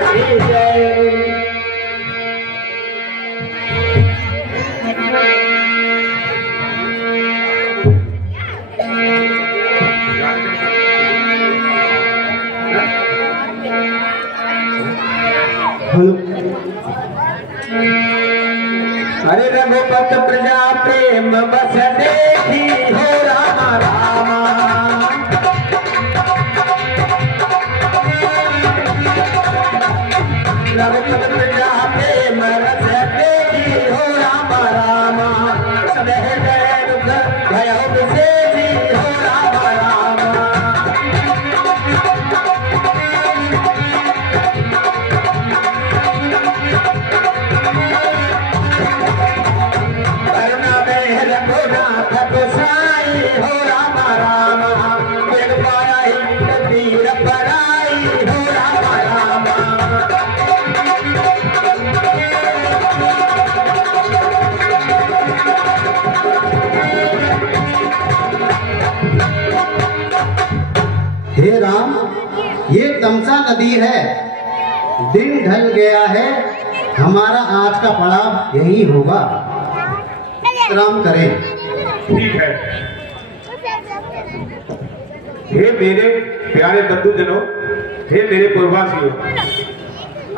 की जय। हरे रघुपत प्रजा प्रेम बस देखी हो रामा रामा। रघुपत प्रजा प्रेम बस देखी हो रामा रामा। सब हृदय दुख भयो विशेषी हो रामा रामा। हे राम, ये तमसा नदी है, दिन ढल गया है, हमारा आज का पड़ाव यही होगा। राम करें। ठीक है। हे मेरे प्यारे बंधुजनों, हे मेरे पूर्ववासियों,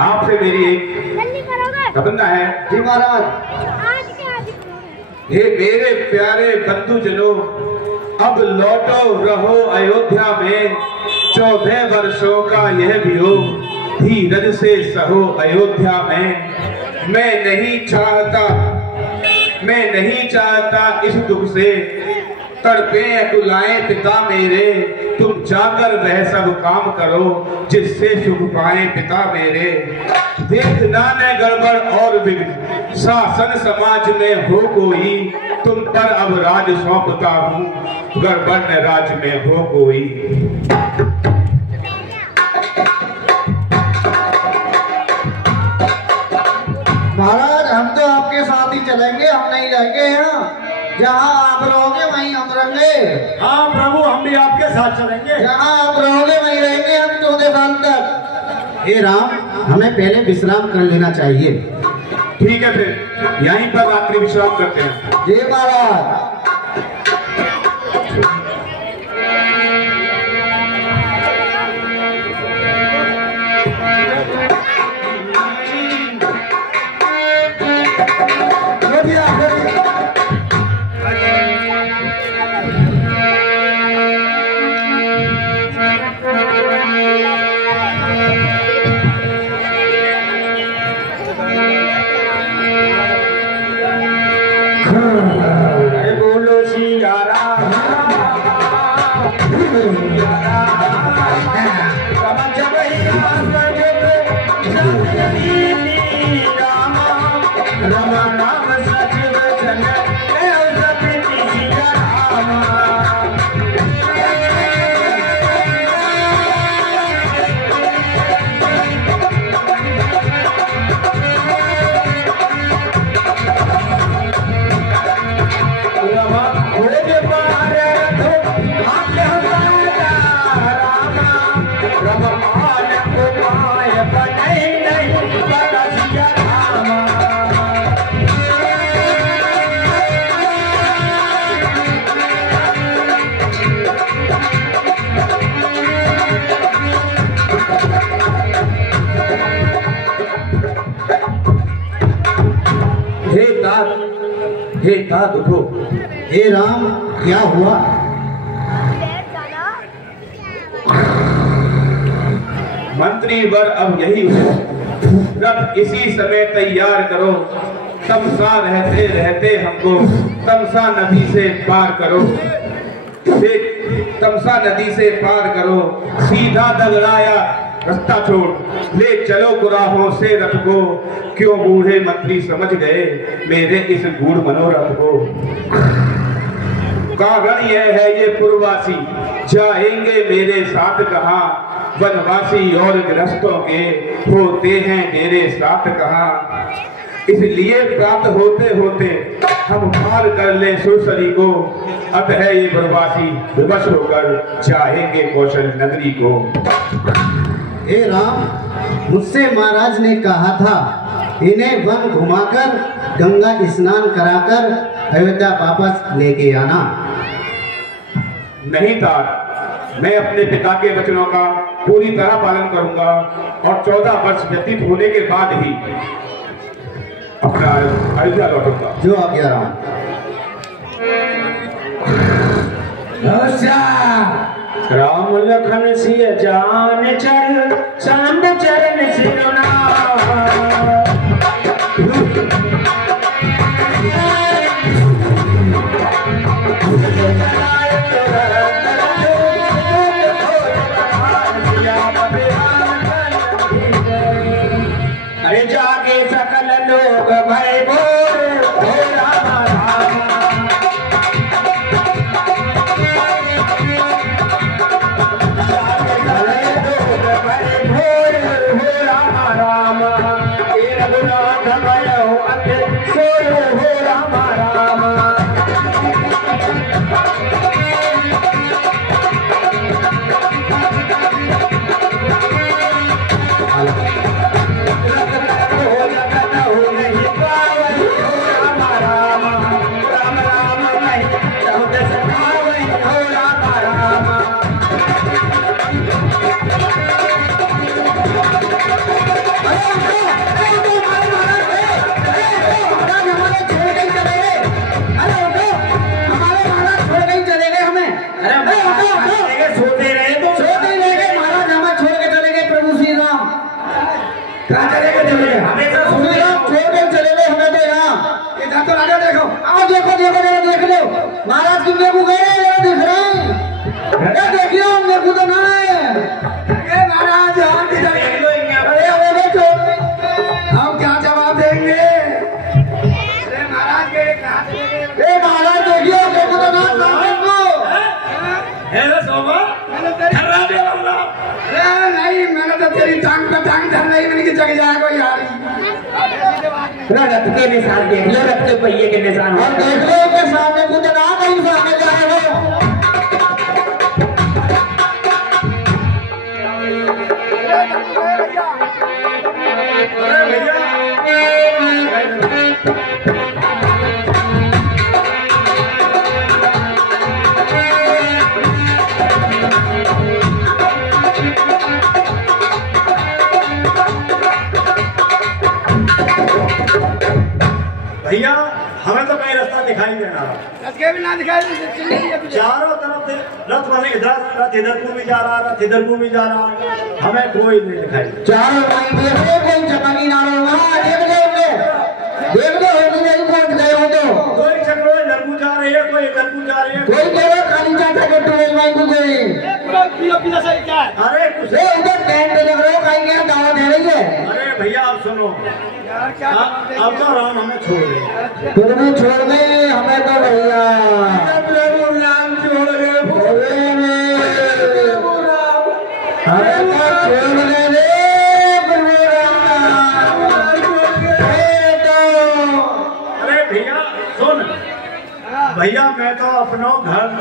आपसे मेरी एक तमन्ना है। जी महाराज। हे मेरे प्यारे बंधुजनों, अब लौटो रहो अयोध्या में, 14 वर्षों का यह वियोग धीरज से सहो अयोध्या में। मैं नहीं चाहता इस दुख से तड़पे अकुलाएं पिता मेरे। तुम जाकर वह सब काम करो जिससे सुख पाए पिता मेरे। देखना न गड़बड़ और विघ्न शासन समाज में हो कोई, तुम पर अब राज सौंपता हूँ, गड़बड़ न राज में हो कोई। महाराज, हम तो आपके साथ ही चलेंगे, हम नहीं रहेंगे यहाँ। जहाँ आप रहोगे वहीं हम रहेंगे। हाँ प्रभु, हम भी आपके साथ चलेंगे। जहाँ आप रहोगे वहीं रहेंगे हम 14 साल तक। हे राम, हमें पहले विश्राम कर लेना चाहिए। ठीक है, फिर यहीं पर रात्रि विश्राम करते हैं। जय महाराज। हे तात उठो। हे राम, क्या हुआ? मंत्री वर अब यही हो, रथ इसी समय तैयार करो। तमसा रहते रहते हमको तमसा नदी से पार करो। तमसा नदी से पार करो, सीधा दगड़ाया रास्ता छोड़ ले चलो गुराहों से रथ को। क्यों बूढ़े मंत्री समझ गए मेरे इस गूढ़ मनोरथ को। कारण यह है ये पूर्ववासी जाएंगे मेरे साथ कहाँ। वनवासी और गृहस्थों के होते हैं मेरे साथ कहाँ। इसलिए प्राप्त होते होते हम पार कर ले सुरसरी को। अतः ये वनवासी विवश होकर जाएंगे कौशल नगरी को। हे राम, मुझसे महाराज ने कहा था इन्हें वन घुमाकर गंगा स्नान कराकर अयोध्या वापस लेके आना। नहीं तात, मैं अपने पिता के वचनों का पूरी तरह पालन करूंगा और 14 वर्ष व्यतीत होने के बाद ही अपना अयोध्या लौटूंगा। जो आज्ञा राम। राम लखन सिय जान चढ़ सांड चरण सिरना। अरे जागे सकल लोग भय बोल हो राम राम। महाराज की मेरे को गए दिख रहे हैं। देखियो मेरे को तो ना है महाराज। हम क्या जवाब देंगे? अरे महाराज के महाराज देखियो मेरे को तो ना नहीं, मैंने तो तेरी टांग पे टांग धर नहीं मिली कि जग जाएगा यार। रथ के निशान देख लो, रथ के पहिए के निशान और देख लो के सामने कुछ ना कहीं सामने जाएगा। भैया हमें तो कहीं रास्ता दिखाई नहीं रहा। चारों तरफ से रथ वाले इधर, रथ इधर को भी जा रहा, रथ इधर को भी जा रहा, हमें कोई नहीं दिखाई। चारों कोई चमकी ना देख लो नहीं पहुंच गए हो तो कोई चक्रो इधर को जा रही है, कोई इधर को जा रही है, कोई कह रहा खाली जाता के टूवेल माई को गई। अरे कुछ उधर टेंट लग रहा है, कहीं क्या दावा दे रही है। अरे भैया आप सुनो, अब तो राम हमें छोड़ गए। तुम्हें छोड़ गए हमें तो भैया राम छोड़ गए, हमें तो छोड़ गए रे। अरे भैया सुन, भैया मैं तो अपना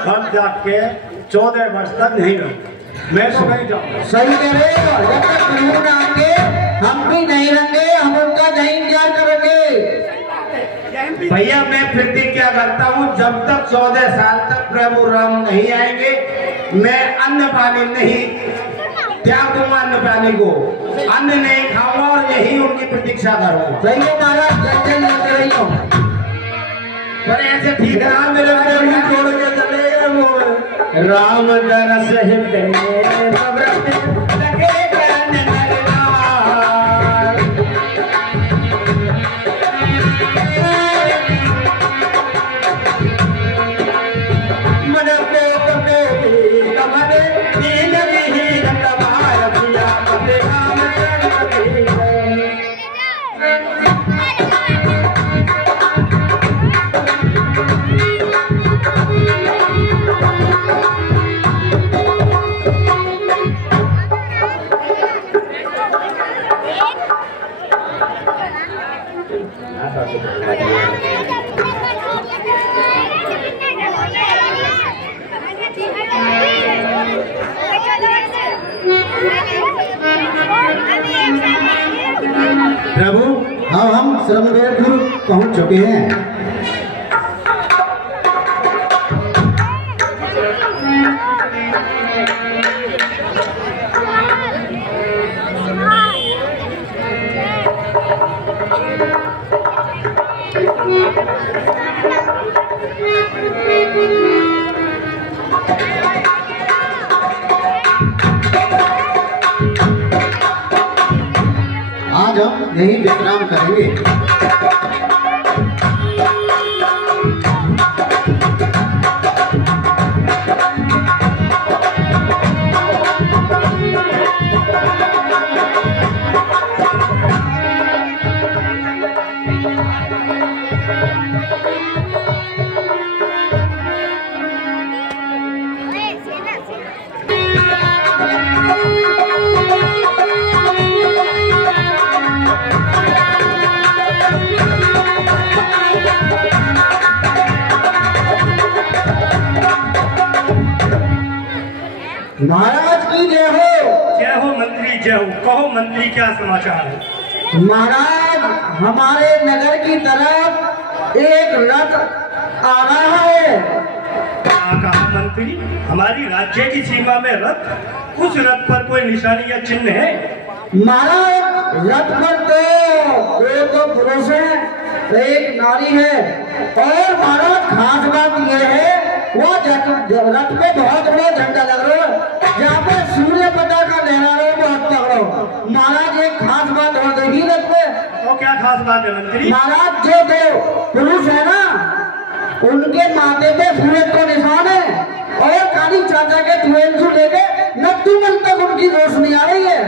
घर जाके 14 वर्ष तक नहीं रहूँ, मैं तो नहीं जाऊँ। सही कह रहे हो, जब तक प्रभु ना आएंगे हम भी नहीं रहेंगे, हम उनका नहीं इंतजार करेंगे। भैया मैं प्रतिज्ञा करता हूँ जब तक 14 साल तक प्रभु राम नहीं आएंगे मैं अन्न पानी नहीं त्याग दूंगा, अन्न पानी को अन्न नहीं खाऊंगा और यही उनकी प्रतीक्षा करूंगा। सही है महाराज, टेंशन लेते रही हो। पर ऐसे ठीक है मेरे भी छोड़ के चले गए वो राम दरस हृदय लगे अभी प्रभु अब हम श्रमदेवपुर पहुंच चुके हैं। आज हम यही विश्राम करेंगे। महाराज की जय हो। जय हो मंत्री, जय हो। कहो मंत्री, क्या समाचार है? महाराज हमारे नगर की तरफ एक रथ आ रहा है। क्या कहा मंत्री? हमारी राज्य की सीमा में रथ? उस रथ पर कोई निशानी या चिन्ह है? महाराज रथ पर तो एक पुरुष है, एक नारी है, और महाराज खास बात यह है वो रथ पे बहुत बड़ा झंडा लग रहा है, यहाँ पे सूर्य पताका लहरा रहा है बहुत तगड़ा। महाराज एक खास बात और देखी रथ पे। तो क्या खास बात है मंत्री? महाराज जो दो पुरुष है ना, उनके माथे पे सूरज का निशान है, और काली चाचा के ट्रेन से लेके नद्दूमन तक उनकी रोशनी आ रही है।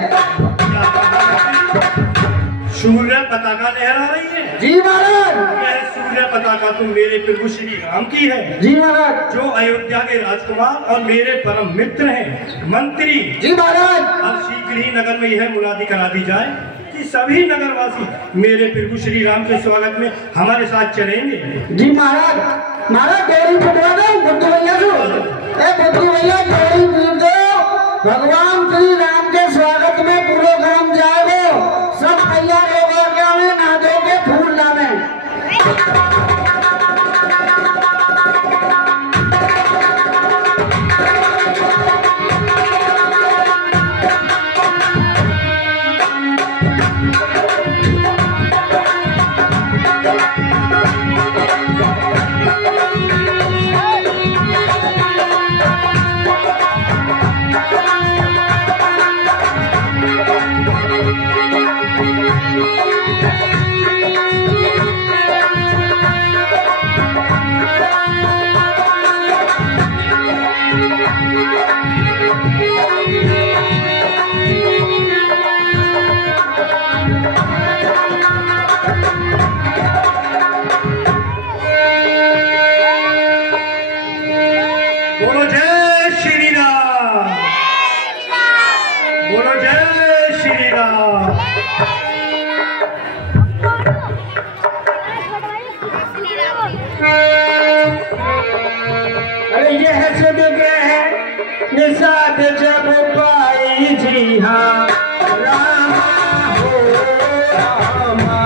सूर्य पताका लहरा रही है? जी महाराज। यह सूर्य पताका तो मेरे प्रभु श्री राम की है। जी महाराज। जो अयोध्या के राजकुमार और मेरे परम मित्र हैं मंत्री। जी महाराज। अब शीघ्र ही नगर में यह मुनादी करा दी जाए कि सभी नगरवासी मेरे प्रभु श्री राम के स्वागत में हमारे साथ चलेंगे। जी महाराज। महाराज गौरी फटवा दो बुद्धू भैया को। बुद्धू भैया गौरी पीट दो। भगवान श्री राम के स्वागत में पूरे गांव जाओ, सब तैयार होगा क्या में नहा धो के फूल लावे। बोलो जय श्री राम, बोलो जय श्री राम। अरे यह सुन गए निषाद जब पाई जी हाँ रामा हो रामा।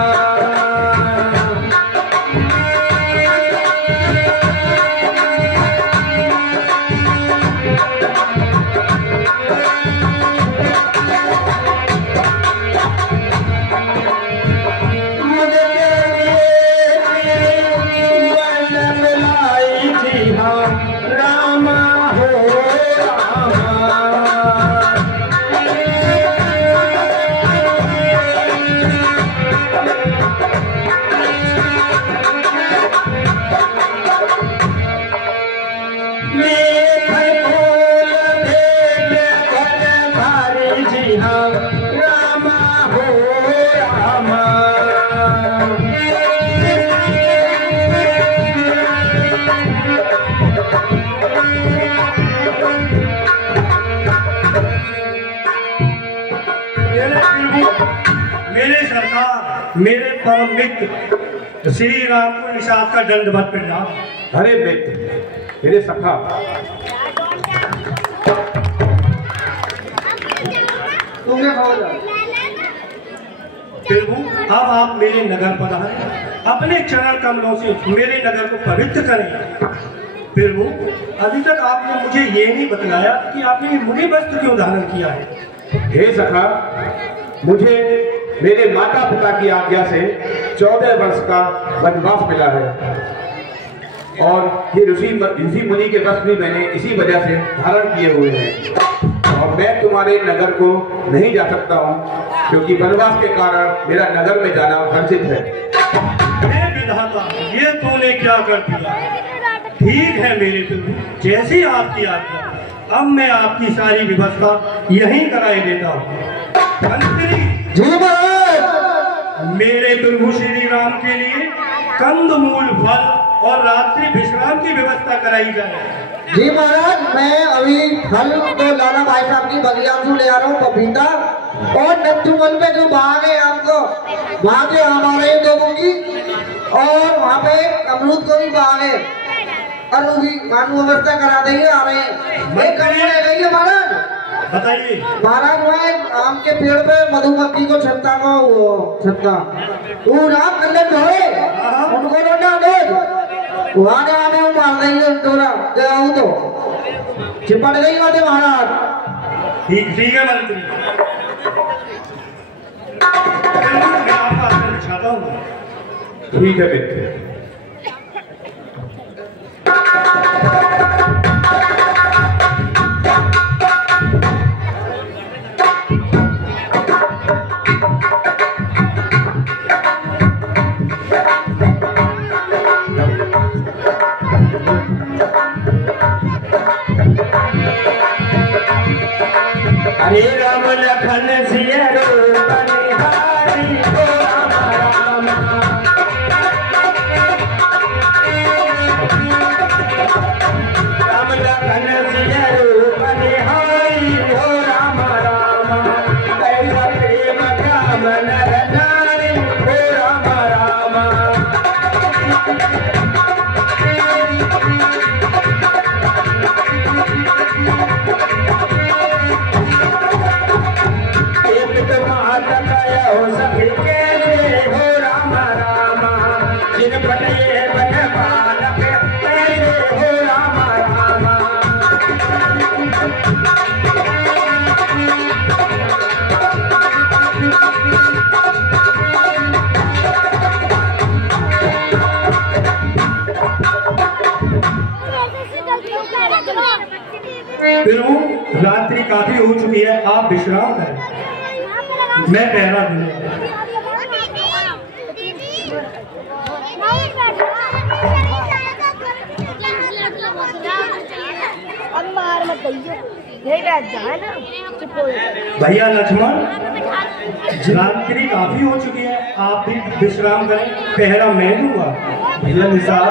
मेरे परम मित्र श्री राम को निषाद का दंडवत प्रणाम। अरे मित्र, मेरे सखा, प्रभु अब आप मेरे नगर पधारें, अपने चरण कमलों से मेरे नगर को पवित्र करें। प्रभु अभी तक आपने मुझे ये नहीं बतलाया कि आपने मुनि वस्त्र क्यों धारण किया है। हे सखा, मुझे मेरे माता पिता की आज्ञा से 14 वर्ष का वनवास मिला है और ये ऋषि मुनि के वस्त्र भी मैंने इसी वजह से धारण किए हुए हैं और मैं तुम्हारे नगर को नहीं जा सकता हूँ क्योंकि वनवास के कारण मेरा नगर में जाना वर्जित है। हे विधाता, ये तूने क्या कर दिया। ठीक है मेरे प्रभु, जैसी आपकी आज्ञा। अब मैं आपकी सारी व्यवस्था यहीं कराई देता हूँ। मंत्री जी महाराज। मेरे प्रभु श्री राम के लिए कंदमूल फल और रात्रि विश्राम की व्यवस्था कराई जाए। जी महाराज, मैं अभी फल तो लाला भाई साहब की बगिया से ले आ रहा हूँ, पपीता और नत्थुमल पे जो बाग है आपको वहाँ से हमारे लोगों की, और वहाँ पे अमरूद को भी बाग है और वो भी मानव व्यवस्था करा देंगे। आ रहे हैं मैं करने रह गई है महाराज। बताइए महाराज, वहाँ आम के पेड़ पे मधुमक्खी को छत्ता को वो राम कल्याण धोए उनको रोना दो वहाँ का आने मार देंगे डोरा जाऊँ तो चिपट गई बातें महाराज। ठीक है मंत्री, मैं आपका आसन बिछाता हूँ। ठीक है मित्र। हरे राम लखन सिया रूप निहारी, ओ राम राम। राम लखन सिया रूप निहारी, ओ राम राम। कैसा प्रेम काम नर नारी, ओ राम राम। प्रभु रात्रि काफी हो चुकी है, आप विश्राम करें, मैं पहरा दूंगा। भैया लक्ष्मण, रात्रि काफी हो चुकी है, आप भी विश्राम करें, पहरा मैं दूंगा। भैया निसार,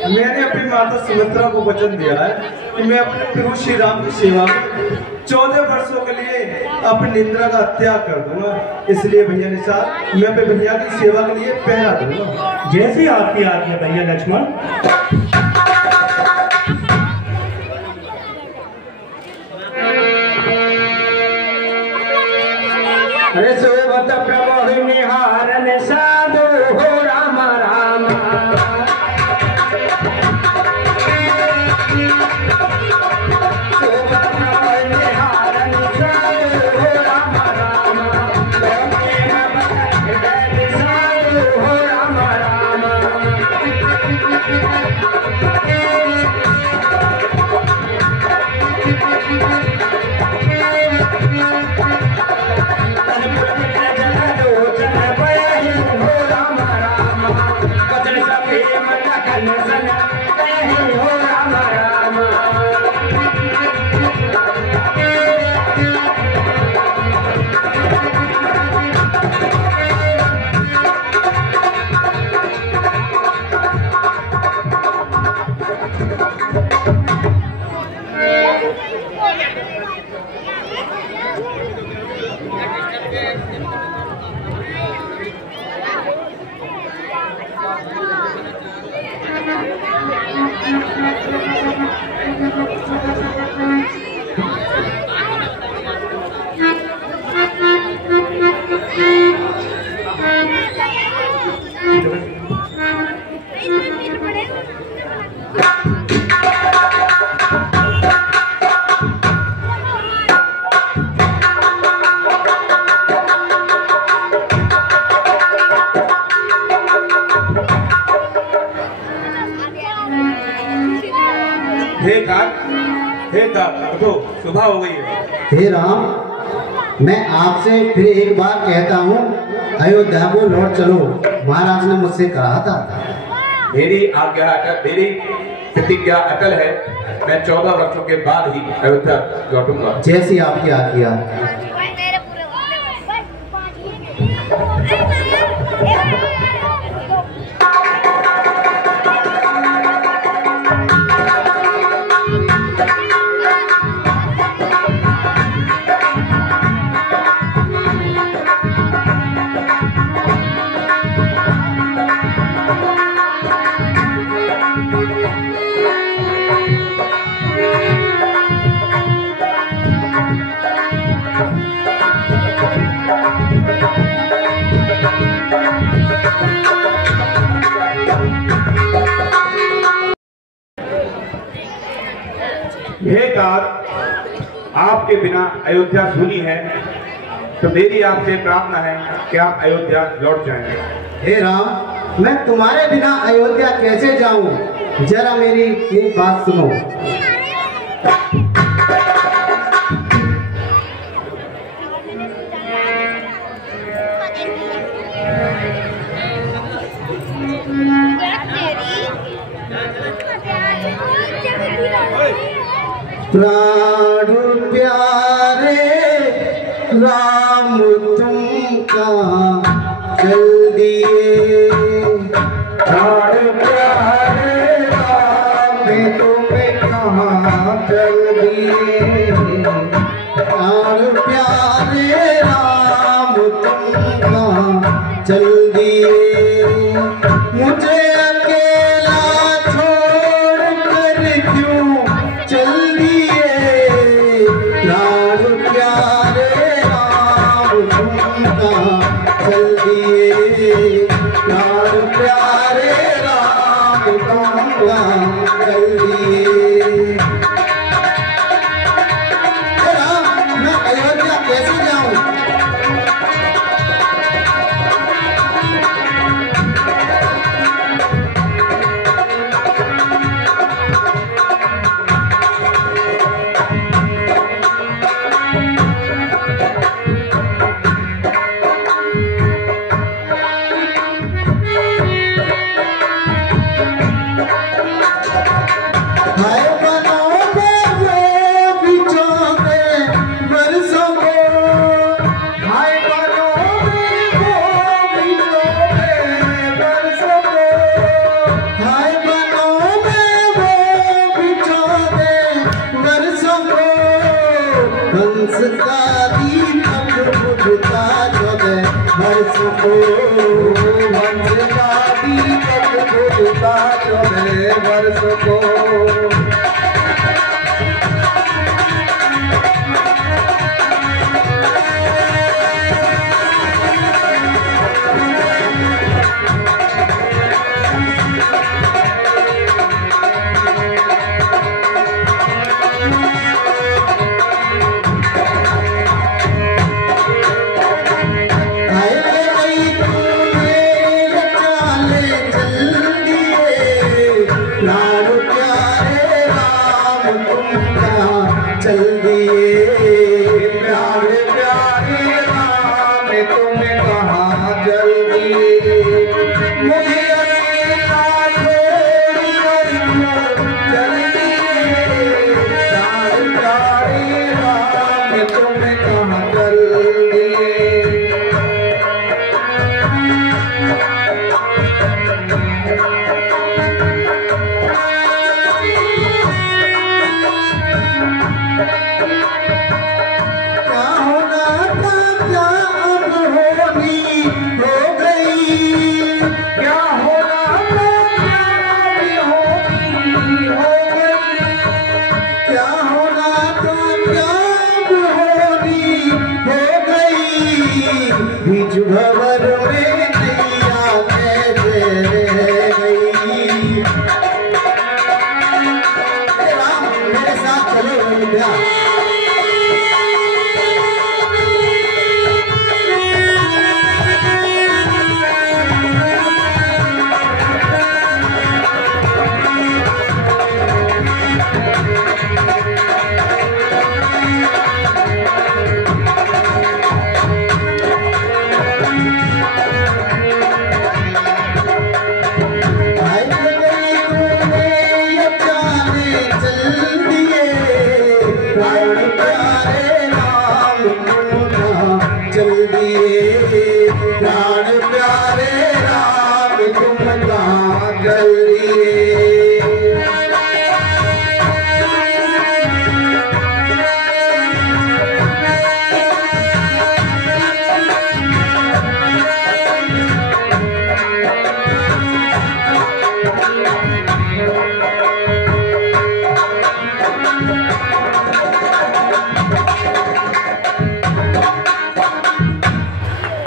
मैंने अपनी माता सुमित्रा को वचन दिया है कि मैं अपने प्रभु श्री राम की सेवा में 14 वर्षों के लिए अपनी निद्रा का त्याग कर दूंगा। इसलिए भैया निसार, मैं अपने भैया की सेवा के लिए पहरा दूंगा। जैसी आपकी आज्ञा भैया लक्ष्मण। अरे सोबत प्रभु निहारन साधु, हो राम राम। सोबत प्रभु निहारन साधु, हो राम राम। साधु, हो राम राम। हे तात, तो सुबह हो गई है। हे राम, मैं आपसे फिर एक बार कहता हूँ, अयोध्या को लौट चलो। महाराज ने मुझसे कहा था। मेरी आज्ञा अटल, मेरी प्रतिज्ञा अटल है। मैं 14 वर्षों के बाद ही अयोध्या लौटूंगा। जैसी आपकी आज्ञा। हे तात, आपके बिना अयोध्या सुनी है, तो मेरी आपसे प्रार्थना है कि आप अयोध्या लौट जाएं। हे राम, मैं तुम्हारे बिना अयोध्या कैसे जाऊं? जरा मेरी एक बात सुनो। प्राण प्यारे राम तुम कहाँ चल दिए? प्राण प्यारे राम तुम कहाँ चल दिए? प्राण प्यारे राम तुम कहाँ चल दिए? मुझे अकेला छोड़ कर क्यों चल दिए? प्राण प्यारे राम तुम कहाँ चल दिए? प्राण प्यारे राम तुम कहाँ चल दिए? राम, मैं अयोध्या कैसे जाऊं? हाय बनोगे वो बिछोगे बरसों को, हाय बनोगे वो बिछोगे बरसों को, हाय बनोगे वो बिछोगे बरसों को। हंस का दीपक बुझता जब बरसों को, हंस का दीपक बुझता जब बरसों को। चल दिए? प्यारे प्यारे राम तुम कहाँ चल दिए? मुझे अकेला छोड़ कर क्यों चल दिए? प्यारे प्यारे राम तुम कहाँ चल दिए? क्या होना था क्या अब होनी हो गई? क्या हो मोरे नैया कैसे रह गई। राम मेरे साथ चलो अयोध्या।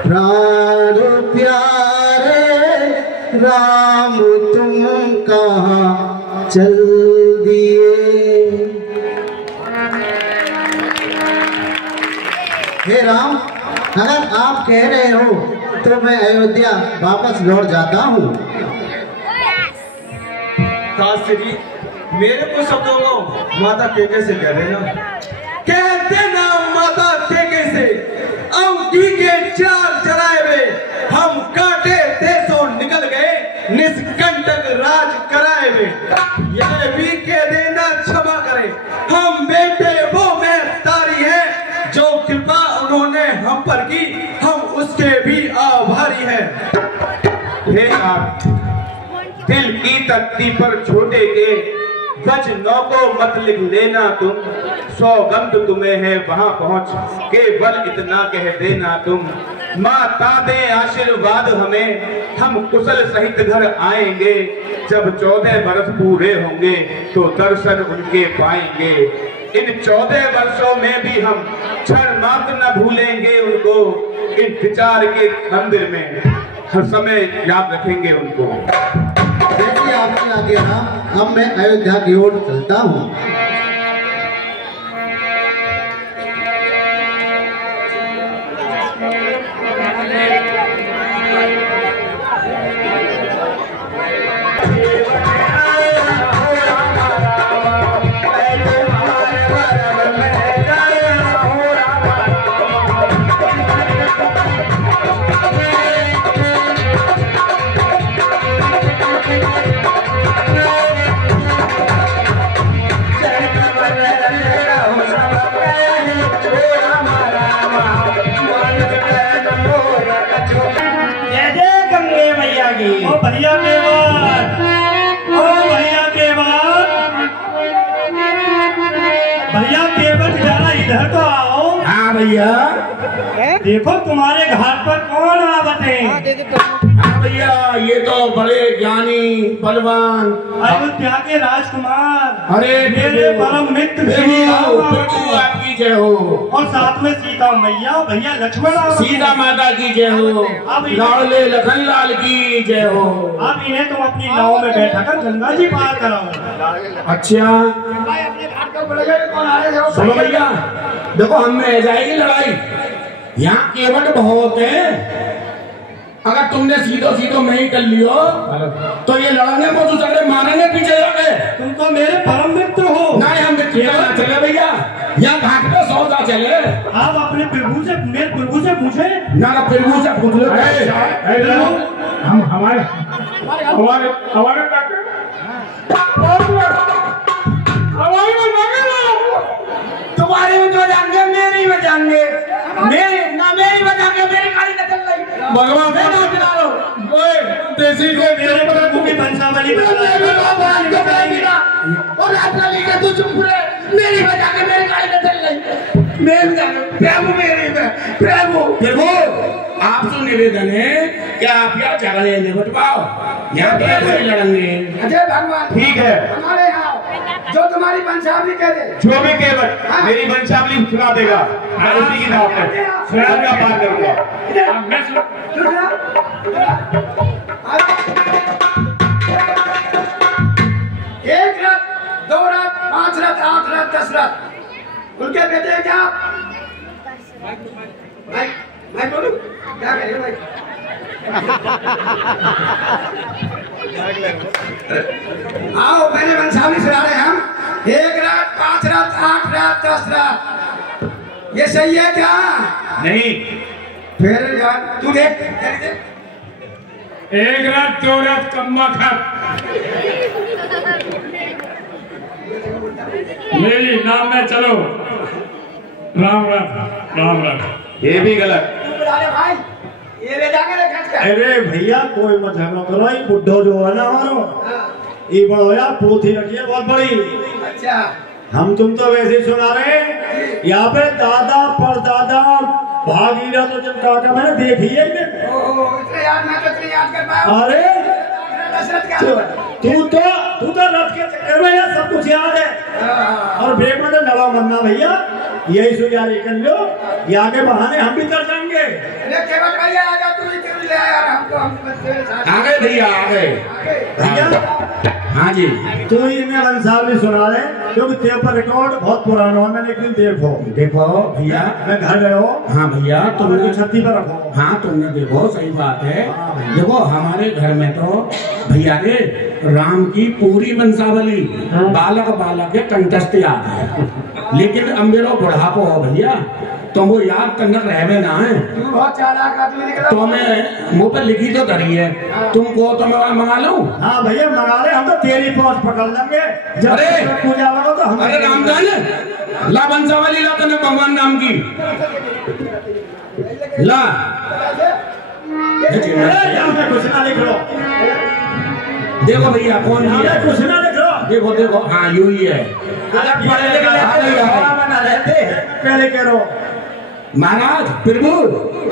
प्राण प्यारे राम तुम कहाँ चल दिए। हे राम, अगर आप कह रहे हो तो मैं अयोध्या वापस लौट जाता हूँ। ताश्री मेरे को शब्दों को माता केके से कह देना, कह देना माता केके से अंकी के चार चराए हुए हम काटे देशों निकल गए, निष्कंटक राज कराए हुए। यह भी कह देना क्षमा करे, हम बेटे वो मैं तारी है, जो कृपा उन्होंने हम पर की हम उसके भी आभारी हैं। हे आप दिल की तख्ती पर छोटे के वचनों को मत लिख लेना तुम, सौगंध तुम्हें है वहां पहुंच केवल इतना कह देना तुम। माता दे आशीर्वाद हमें, हम कुशल सहित घर आएंगे, जब 14 वर्ष पूरे होंगे तो दर्शन उनके पाएंगे। इन 14 वर्षों में भी हम क्षण मात्र न भूलेंगे उनको, इंतजार के मंदिर में हर समय याद रखेंगे उनको। जैसे आपने आगे राम, अब मैं अयोध्या की ओर चलता हूँ। ओ भैया के बाद, ओ भैया के बाद, भैया केवट जरा इधर तो आओ। हाँ भैया। देखो तुम्हारे घाट पर कौन आवत है। हाँ भैया, ये तो बड़े ज्ञानी बलवान अयोध्या के राजकुमार, अरे मेरे परम मित्र श्री राम आपकी जय हो, और साथ में सीता मैया भैया लक्ष्मण, सीता माता की जय हो, लाडले लखन लाल की जय हो। अब इन्हें तुम अपनी नाव में बैठा कर गंगा जी पार कराओ। अच्छा सुनो भैया, देखो हम में जाएगी लड़ाई, यहाँ केवट बहुत है। अगर तुमने सीधो मैं ही कर लियो तो ये लड़ने को तो चले मारने पीछे जाके। तुम तो मेरे परम मित्र हो। नहीं हम मित्र चले भैया, यहाँ घाट पे सौदा चले। आप अपने प्रभु से, मेरे प्रभु से पूछे ना प्रभु से पूछ लो। हम हमारे तुम्हारी में जो जाएंगे मेरी में जाएंगे, मेरी में जाएंगे, मेरी गाड़ी निकल रही। भगवान देसी को मेरे प्रभु की पंचावली और आपका लेकर तू चुप रहे, मेरी में जाके मेरी गाड़ी निकल रही। प्रभु मेरी में प्रभु आपसे निवेदन है कि आप यहाँ झगड़े निपट पाओ, यहाँ पे लड़ेंगे। अजय भगवान ठीक है, हमारे यहाँ जो तुम्हारी वंशावली कह दे। जो भी कहे मेरी वंशावली सुना देगा, मैं उसी की नाम पर गंगा पार करूंगा। एक रथ, 2 रथ, 5 रथ, 8 रथ, 10 रथ, उनके बेटे क्या? मैं बोलूं क्या करें भाई? आओ मैंने वंशावली सुना रहे हम। 1 रथ, 5 रथ, 8 रथ, 10 रथ, ये सही है क्या? नहीं। फिर यार तू देख, 1 रथ, 2 रथ, कम्मा खत मेरी नाम में चलो। राम रथ, राम रथ। ये भी गलत। भाई ये ले जाके रख कर। अरे भैया कोई मत झगड़ा करो, ये बुड्ढो जो है ना हमारो ये बड़ा यार पोथी रखी है बहुत बड़ी। अच्छा हम तुम तो वैसे ही सुना रहे हैं। यहाँ पे दादा परदादा भागीरथ जब काका मैंने देखी है। इतने याद मैं तो इतने याद कर पाया। अरे दशरथ क्या तू तो रथ के चक्कर में यार सब कुछ याद है। और बेग में तो लड़ा मरना भैया, यही सुझाव कर लो, ये आगे बहाने हम भी कर जाएंगे। केवल भैया आ जा, तू ही ले आया हमको, हम तेरे साथ आ गए भैया, आ गए भैया। हाँ जी। तू ही में वंशावली सुना रहे, क्योंकि तेरे पर रिकॉर्ड बहुत पुराना है। मैंने एक दिन देखो भैया, मैं घर गए हो। हाँ भैया, तुमने छत्ती पर रखो। हाँ तुमने देखो, सही बात है। देखो हमारे घर में तो भैया रे राम की पूरी वंशावली बालक बालक के कंठस्थ याद है, लेकिन अब मेरा बुढ़ापो हो भैया, तो वो याद करना रहे ना है। तू बहुत चालाक आदमी निकला। तो मैं मुँह पे लिखी तो धरी है, तुमको तो मैं मंगा लूं। हाँ भैया मंगा ले, हम तो तेरी पहुंच पकड़ लेंगे। अरे पूजा वाला तो हम। अरे रामदान ला वंशावली ला तने भगवान नाम की ला। कुछ ना लिख लो, देखो भैया कौन है, कुछ ना लिख लो। देखो देखो, हाँ यू ही है। पहले कह रो महाराज प्रभु,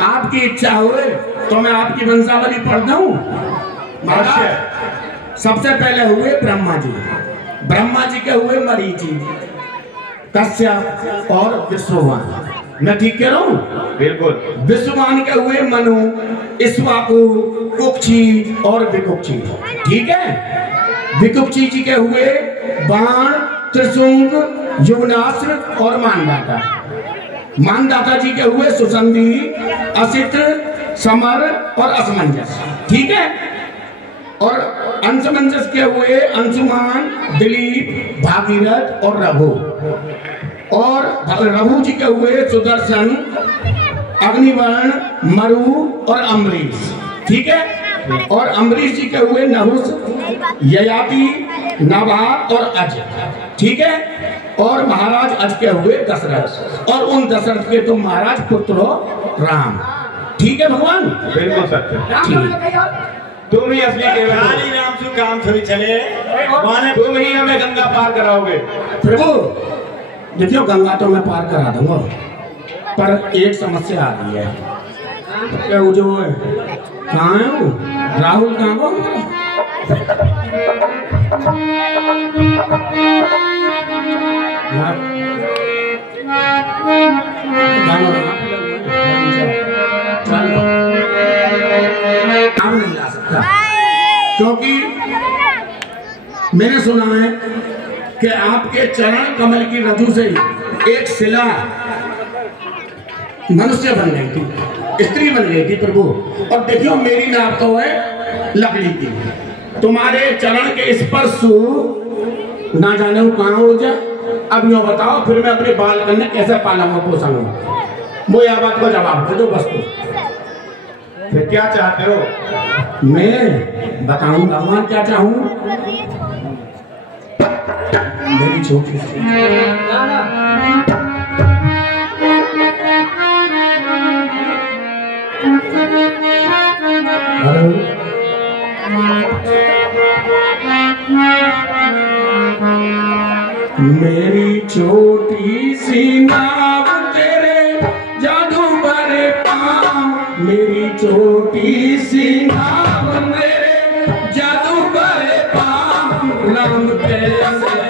आपकी इच्छा हुए तो मैं आपकी वंशावली पढ़ दूं। महाराज सबसे पहले हुए ब्रह्मा जी, ब्रह्मा जी के हुए मरीचि, कश्यप और विश्ववान। मैं ठीक कह रहा हूँ? बिल्कुल। विश्ववान के हुए मनु, इक्ष्वाकु, कुक्षी और विकुक्षी। ठीक है। विकुक्षी जी के हुए बाण, त्रिशूल, युवनास्त्र और मानदाता। मानदाता जी के हुए सुसंधि, असित, समर और असमंजस। ठीक है। और अंशमंजस के हुए अंशुमान, दिलीप, भागीरथ और रघु। और रघु जी के हुए सुदर्शन, अग्निवर्ण, मरु और अम्बरीश। ठीक है। और अम्बरीश जी के हुए नहुस, ययाति, नभा और अज। ठीक है। और महाराज अज के हुए दशरथ, और उन दशरथ के तुम महाराज पुत्र हो राम। ठीक है भगवान? बिल्कुल सत्य। तुम ही असली केवल राम से काम थोड़ी चले, तुम ही हमें गंगा पार कराओगे। प्रभु देखियो, गंगा तो मैं पार करा दूंगा, पर एक समस्या आ रही है। क्या वो जो कहाँ है वो राहुल, कहाँ वो? काम नहीं ला सकता, क्योंकि मैंने सुना है कि आपके चरण कमल की रज्जु से एक शिला मनुष्य बन गई थी, स्त्री बन गई थी प्रभु। और देखियो मेरी नाप तो है लकड़ी की, तुम्हारे चरण के स्पर्श ना जाने वो कहाँ हो जाए। अब यो बताओ, फिर मैं अपने बाल करने कैसे पालूंगा पोसूंगा? वो यह बात को जवाब दे दो बस। तो फिर क्या चाहते हो? मैं बताऊं भगवान क्या चाहूं? मेरी छोटी सी मेरी छोटी सी नाव तेरे जादू भरे पाँव, मेरी छोटी सी नाव मेरे जादू भरे पाँव, रंग कैसे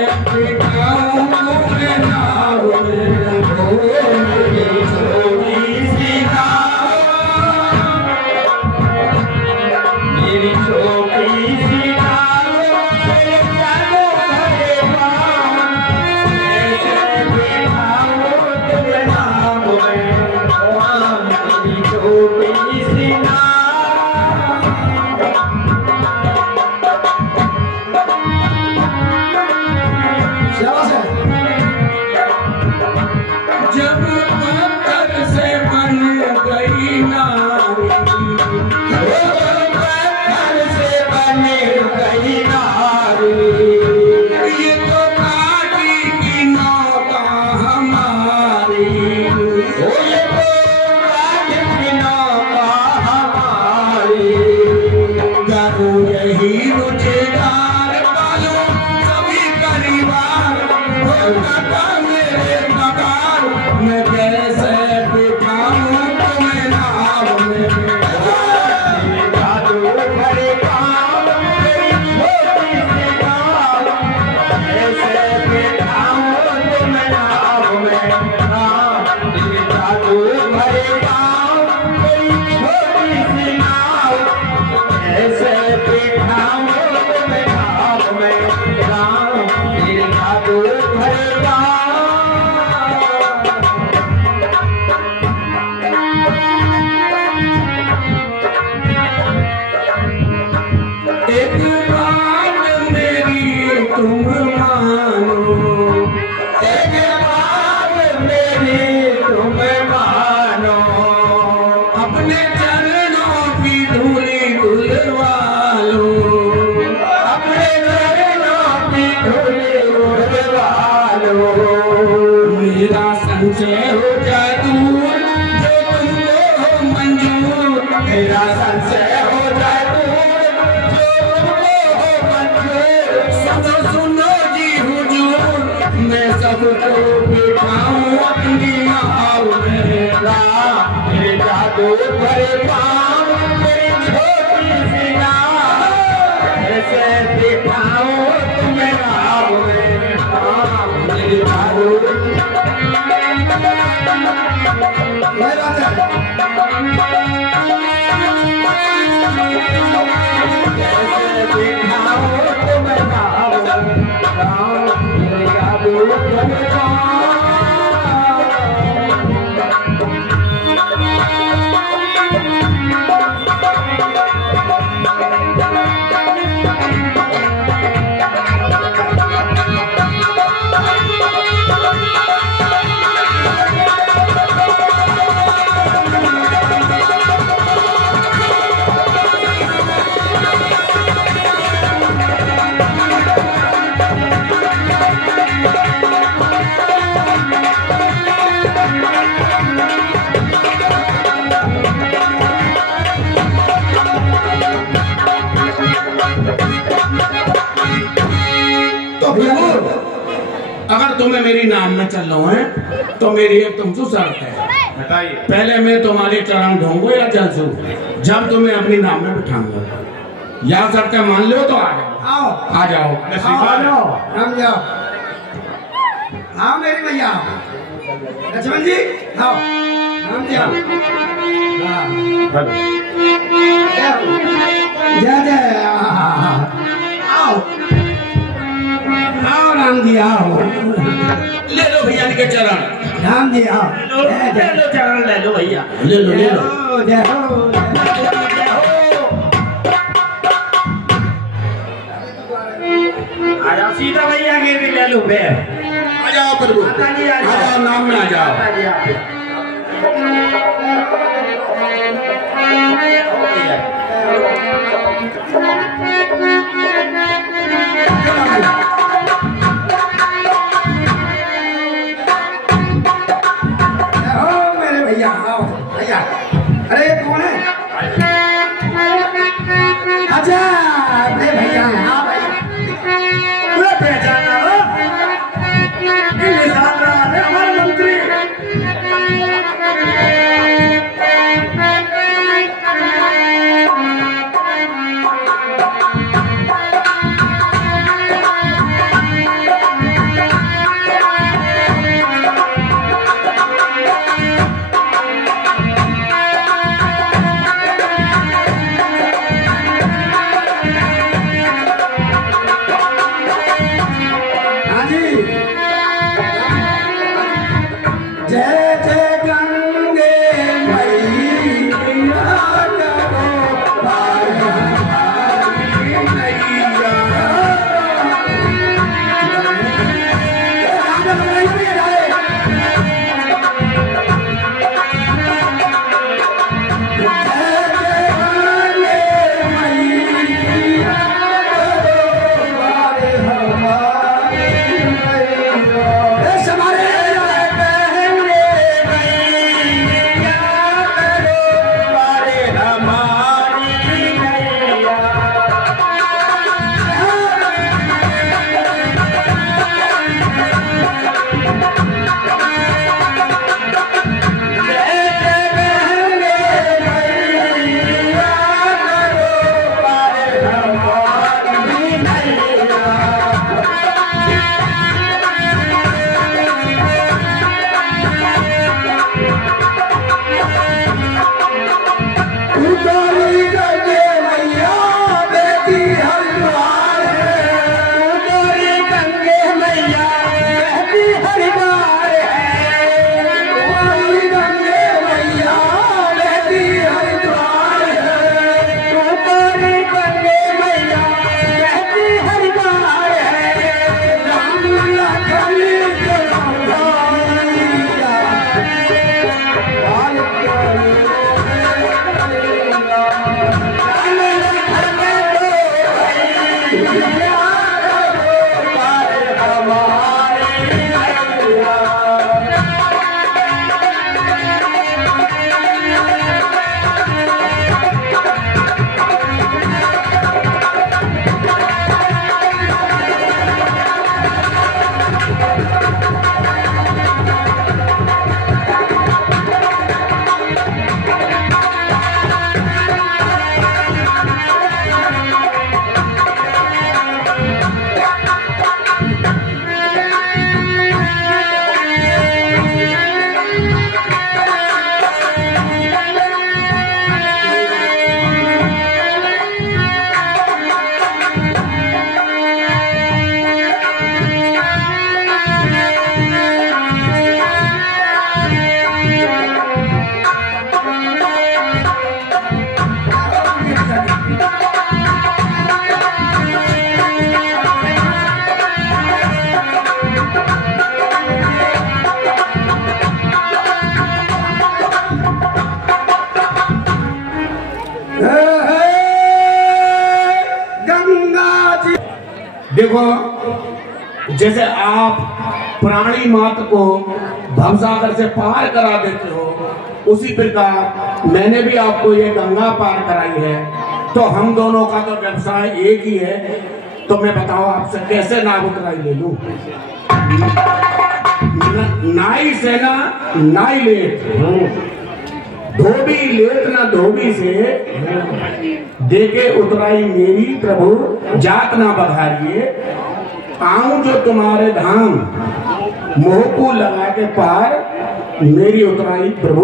से हो जाए दूर जो तुमको हो मंजूर, मेरा संशय हो जाए दूर जो तुमको हो मंजूर। सुनो सुनो जी हुजूर, मैं सबको बिठाऊं अपनी नाव में, मेरे जादू भरे पाँव मेरी छोटी सी नाव, ऐसे बिठाऊं तुम्हें नाव में, मेरे जादू अगर तुम्हें मेरी नाम में चल रहा है तो मेरी एक तुमसे शर्त है। बताइए। पहले मैं तुम्हारे चरण ढूंढूं या जल छू, जब तुम्हें अपनी नाम में बिठाऊंगा, या शर्त मान लो तो आ जाओ। आ जाओ, हम जाओ। हाँ मेरी भैया लक्ष्मण जी, आओ हम जाओ। जय जय, आओ आओ राम जी आओ। ले लो भैया के चरण। राम जी आओ, ले लो चरण, ले लो भैया, ले लो ले लो। जय हो आ जाओ सीधा भैया के भी ले लो बे। आ जाओ प्रभु, आ जाओ नाम में आ जाओ। मेरे भैया आओ भैया। अरे कौन है? अच्छा मेरे भैया हाँ भाई पहचाना हमारे मंत्री। देखो, जैसे आप प्राणी मात्र को भवसागर से पार करा देते हो, उसी प्रकार मैंने भी आपको ये गंगा पार कराई है। तो हम दोनों का तो व्यवसाय एक ही है। तो मैं बताओ आपसे कैसे नाव उतराई ले लूं? नाई से ना नाई लेट, धोबी लेट ना धोबी से, देके उतराई मेरी प्रभु जात ना बघारिए। आऊं जो तुम्हारे धाम, मोह को लगा के पार, मेरी उतराई प्रभु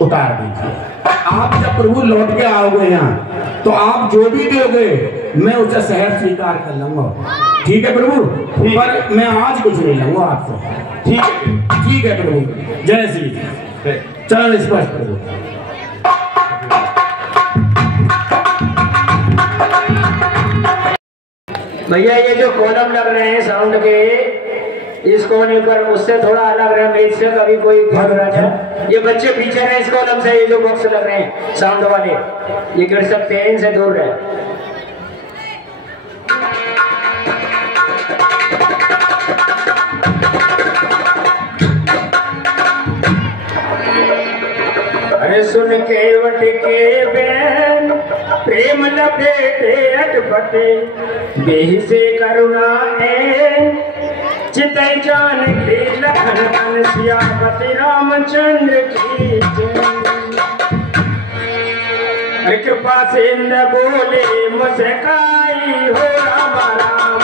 उतार दीजिए। आप जब प्रभु लौट के आओगे यहाँ, तो आप जो भी दोगे मैं उसे शहर स्वीकार कर लूंगा। ठीक है प्रभु? पर मैं आज कुछ नहीं लूंगा आपसे। ठीक है प्रभु। जय श्री चरण स्पर्श प्रभु। भैया ये जो कॉलम लग रहे हैं साउंड के, इस कोने पर उससे थोड़ा अलग रहे, मेज से कभी कोई भाग रहा है। ये बच्चे पीछे रहे इस कॉलम से, ये जो बॉक्स लग रहे हैं साउंड वाले, ये गिर सकते हैं, इनसे दूर रहे। अरे सुन के वट के बैन, प्रेम लपेटे अटपटे, बेही से करुणा है, चितई जान की लखन कन सियापति रामचंद्र की जय। कृपा से न बोले मुस्काई हो राम राम,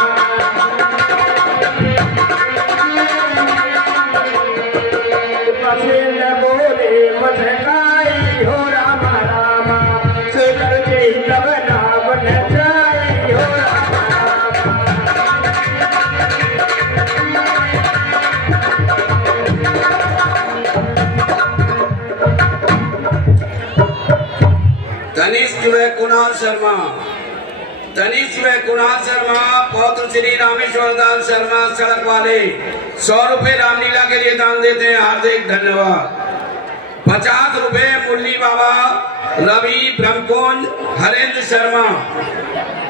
कृपा से न बोले मुस्काई हो राम राम, सुकर के तब नाम न जाई हो राम राम। तनिष्क व कुणाल शर्मा, तनिष्क व कुणाल शर्मा, पौत्र श्री रामेश्वर दास शर्मा सड़क वाले 100 रुपए रामलीला के लिए दान देते हैं, हार्दिक धन्यवाद। 50 रुपए मुरली बाबा रवि ब्रह्मकुंज हरेंद्र शर्मा,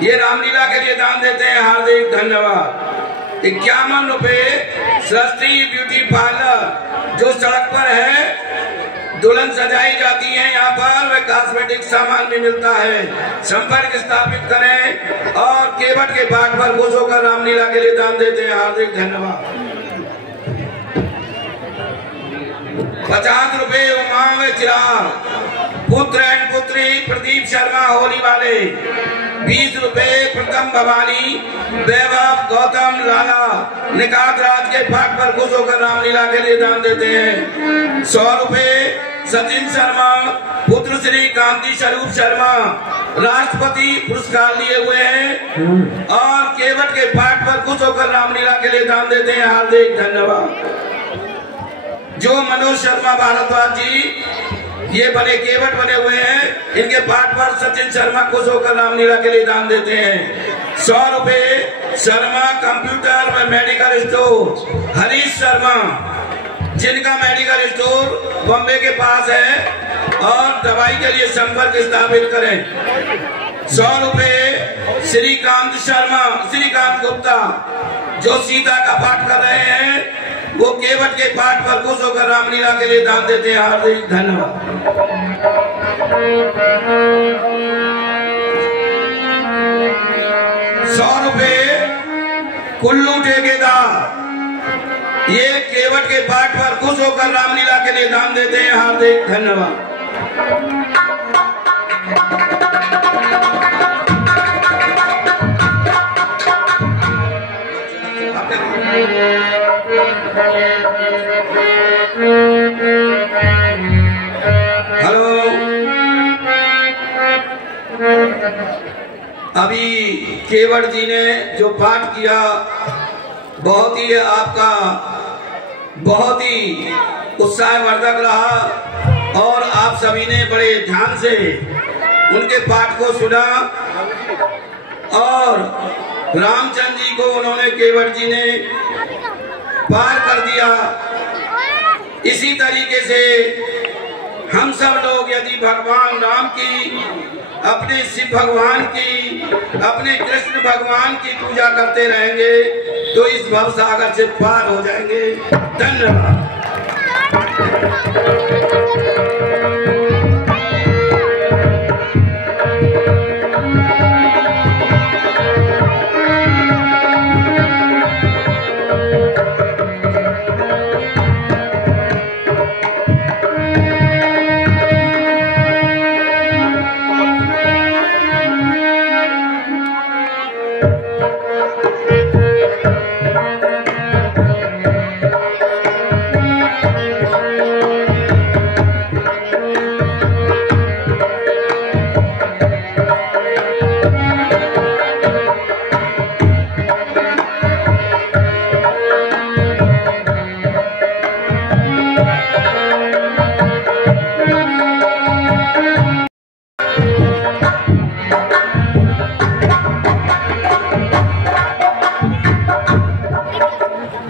ये रामलीला के लिए दान देते हैं, हार्दिक धन्यवाद। 51 रुपए सृष्टि ब्यूटी पार्लर जो सड़क पर है, दुल्हन सजाई जाती है, यहाँ पर व कॉस्मेटिक सामान भी मिलता है। संपर्क स्थापित करें और केवट के बाट पर खुश होकर रामलीला के लिए दान देते हैं, हार्दिक धन्यवाद। 50 रुपए उमांग चिराग, पुत्र एंड पुत्री प्रदीप शर्मा होली वाले। 20 रुपए प्रथम भवानी वैभव गौतम लाला निकात राज के बाट पर खुश होकर रामलीला के लिए दान देते हैं। 100 रुपए सचिन शर्मा पुत्र श्री कांति स्वरूप शर्मा राष्ट्रपति पुरस्कार लिए हुए हैं और केवट के बाट पर खुश होकर रामलीला के लिए दान देते हैं, हार्दिक धन्यवाद। जो मनोज शर्मा भारद्वाज जी ये बने केवट बने हुए हैं, इनके बाट पर सचिन शर्मा खुश होकर रामलीला के लिए दान देते हैं। 100 रुपए शर्मा कंप्यूटर व मेडिकल स्टोर हरीश शर्मा, जिनका मेडिकल स्टोर बॉम्बे के पास है और दवाई के लिए संपर्क स्थापित करें। 100 रुपए श्रीकांत शर्मा, श्रीकांत गुप्ता जो सीता का पाठ कर रहे हैं, वो केवट के पाठ पर खुश होकर रामलीला के लिए दान देते हैं, हार्दिक धन्यवाद। 100 रुपए कुल्लू ठेकेदार, ये केवट के पाठ पर खुश होकर रामलीला के लिए दान देते हैं, हार्दिक धन्यवाद। हेलो, अभी केवट जी ने जो पाठ किया बहुत ही आपका बहुत ही उत्साहवर्धक रहा और आप सभी ने बड़े ध्यान से उनके पाठ को सुना और रामचंद्र जी को उन्होंने केवट जी ने पार कर दिया। इसी तरीके से हम सब लोग यदि भगवान राम की अपने शिव भगवान की, अपने कृष्ण भगवान की पूजा करते रहेंगे तो इस भव सागर से पार हो जाएंगे। धन्यवाद।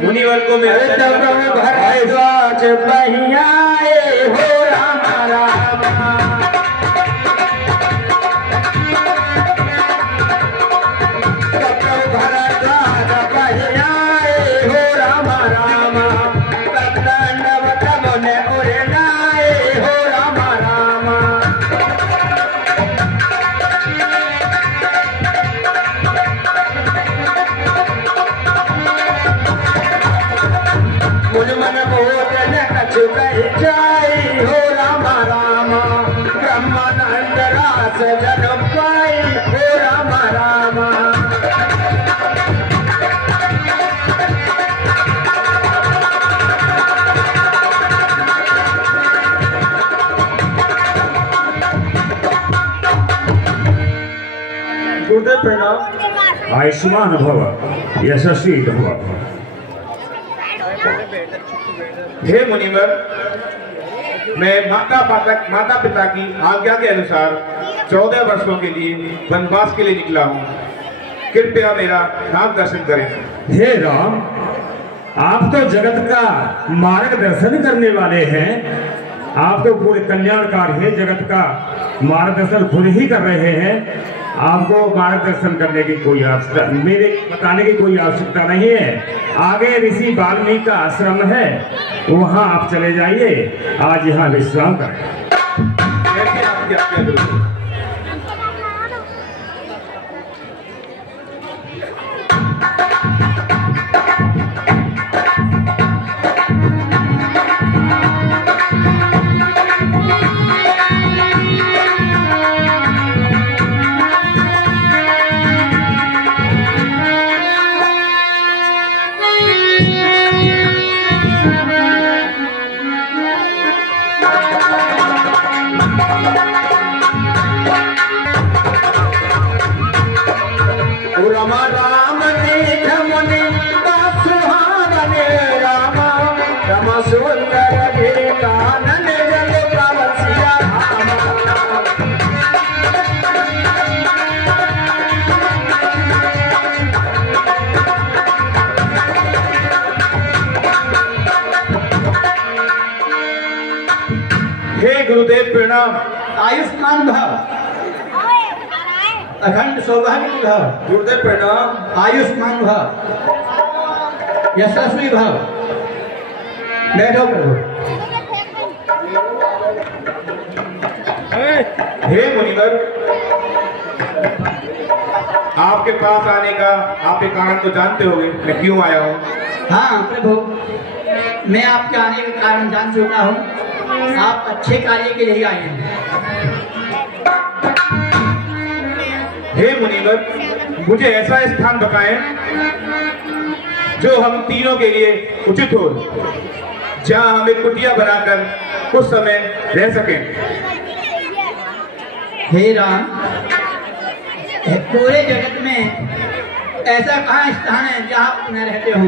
मुनिवर को मेरे आयुष्मान भव, यशस्वी भव। हे मुनिवर, मैं माता पिता की आज्ञा के अनुसार 14 वर्षों के लिए वनवास के लिए निकला हूँ। कृपया मेरा मार्गदर्शन करें। हे राम, आप तो जगत का मार्गदर्शन करने वाले हैं। आप तो पूरे कल्याणकारी है, जगत का मार्गदर्शन खुद ही कर रहे हैं। आपको मार्गदर्शन करने की कोई आवश्यकता, मेरे बताने की कोई आवश्यकता नहीं है। आगे ऋषि वाल्मीकि का आश्रम है, वहां आप चले जाइए। आज यहाँ विश्राम करें। गुरुदेव प्रणाम। आयुष्मान भव, अखंड सौभाग्य भव। गुरुदेव प्रणाम। आयुष्मान भव, यशस्वी भव। बैठो प्रभु। हे मुनिवर, आपके पास आने का आपके कारण तो जानते होंगे, मैं क्यों आया हूँ। हाँ प्रभु, मैं आपके आने का कारण जान चुका हूँ। आप अच्छे कार्य के लिए आए हैं। हे मुनिवर, मुझे ऐसा स्थान बताएं जो हम तीनों के लिए उचित हो, जहां हम एक कुटिया बनाकर कुछ समय रह सकें। हे राम, पूरे जगत में ऐसा कहाँ स्थान है जहाँ आप न रहते हो।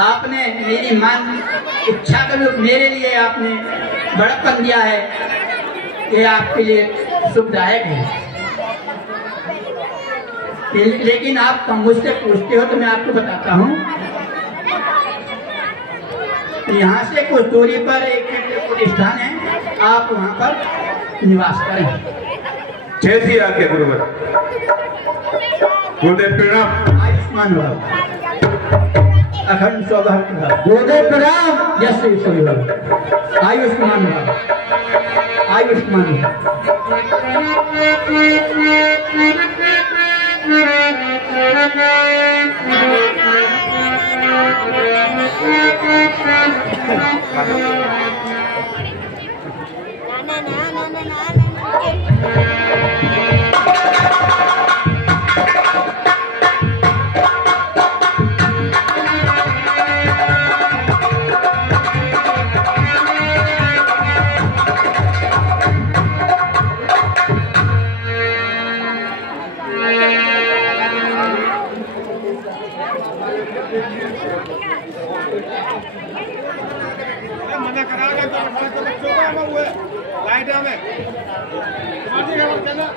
आपने मेरी मान इच्छा कर मेरे लिए आपने बड़प्पन दिया है, ये आपके लिए सुखदायक है। लेकिन आप मुझसे पूछते हो तो मैं आपको बताता हूँ। यहाँ से कुछ दूरी पर एक स्थान है, आप वहाँ पर निवास करें। जैसी आज्ञा गुरुवर। गुरुदेव प्रणाम। आयुष्मान भव। अखंड सौभाग्य भव। गुरुदेव प्रणाम। जय श्री सूर्य भव। आयुष्मान भव। आयुष्मान भव।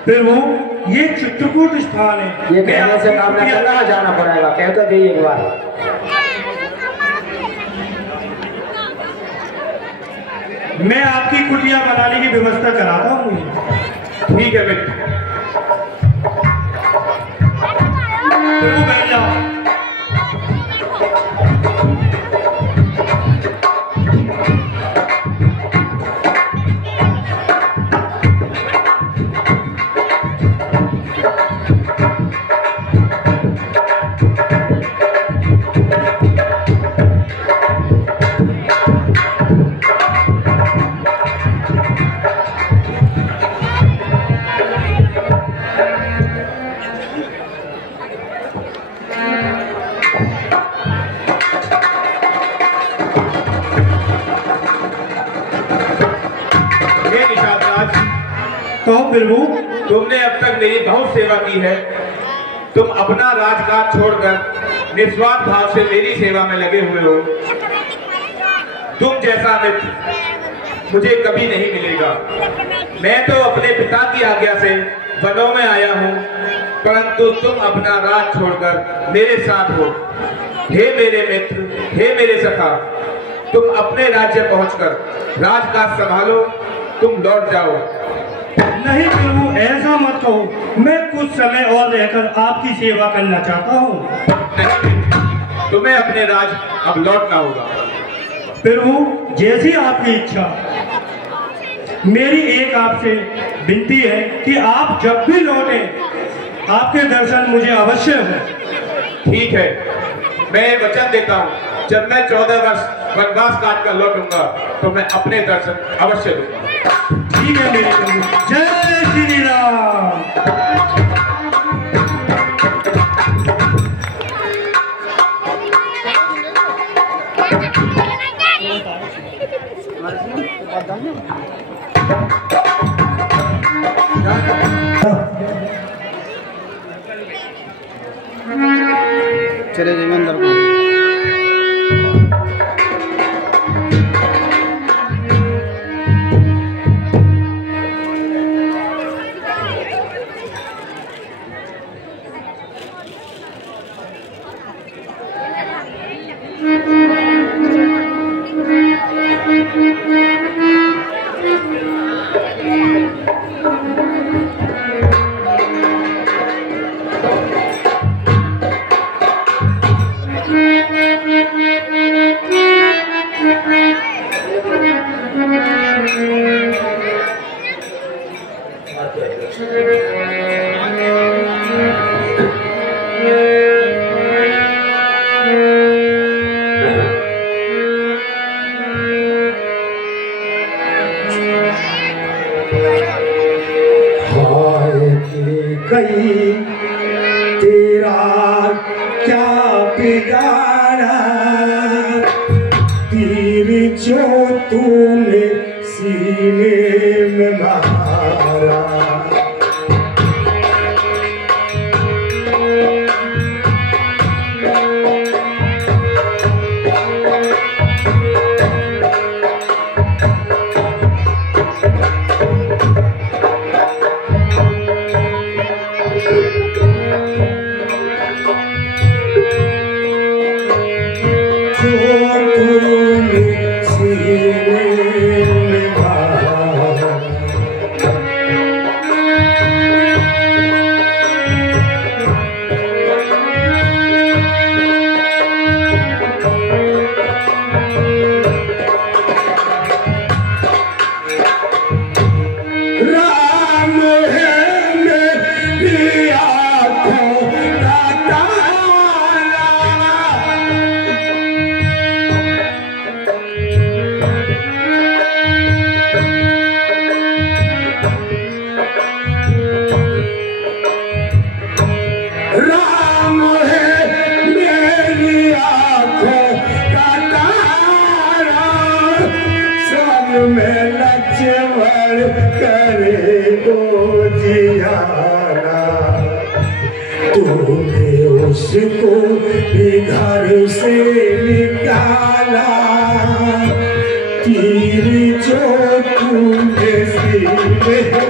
फिर वो ये चित्रकूट स्थान है। ये कहने से काम न चला, जाना पड़ेगा। कह तो दी एक बार। मैं आपकी कुटिया बनाने की व्यवस्था कराता हूँ। ठीक है बेटा। फिर वो बैठ जाओ। तो फिर वो तुमने अब तक मेरी बहुत सेवा की है। तुम अपना राजकाज छोड़कर निस्वार्थ भाव से मेरी सेवा में लगे हुए हो। तुम जैसा मित्र मुझे कभी नहीं मिलेगा। मैं तो अपने पिता की आज्ञा से वनों में आया हूँ, परंतु तुम अपना राज छोड़कर मेरे साथ हो। हे मेरे मित्र, हे मेरे सखा, तुम अपने राज्य पहुंचकर राजकाज संभालो। तुम लौट जाओ। नहीं प्रभु, ऐसा मत कहो। मैं कुछ समय और रहकर आपकी सेवा करना चाहता हूँ। नहीं, तुम्हें अपने राज अब लौटना होगा। प्रभु, जैसी आपकी इच्छा। मेरी एक आपसे विनती है कि आप जब भी लौटे आपके दर्शन मुझे अवश्य हो। ठीक है, मैं वचन देता हूँ, जब मैं 14 वर्ष वनवास काट कर लौटूंगा तो मैं अपने दर्शन अवश्य दूंगा। ठीक है मेरे प्रभु। जय श्री राम। चले जाएंगे अंदर को। कहीं तेरा क्या बिगाड़ा, तीर जो तूने सीने में मारा। तूने सीने तूने उसको घर से निकाला, तीर जो तूने सीने में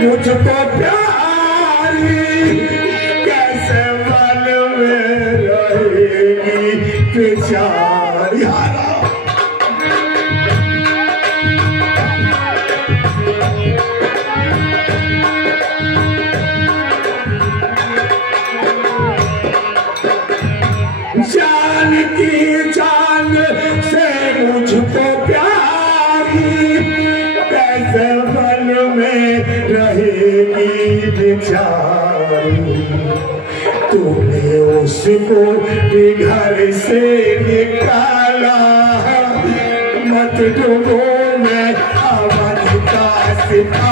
मुझको प्यारी कैसे मन में रहेगी बेचारी। जान की जान से मुझको प्यारी कैसे मन में रहेगी बेचारी। तूने उसको घर से निकाला, मत डूबो मैं अवध का सितारा।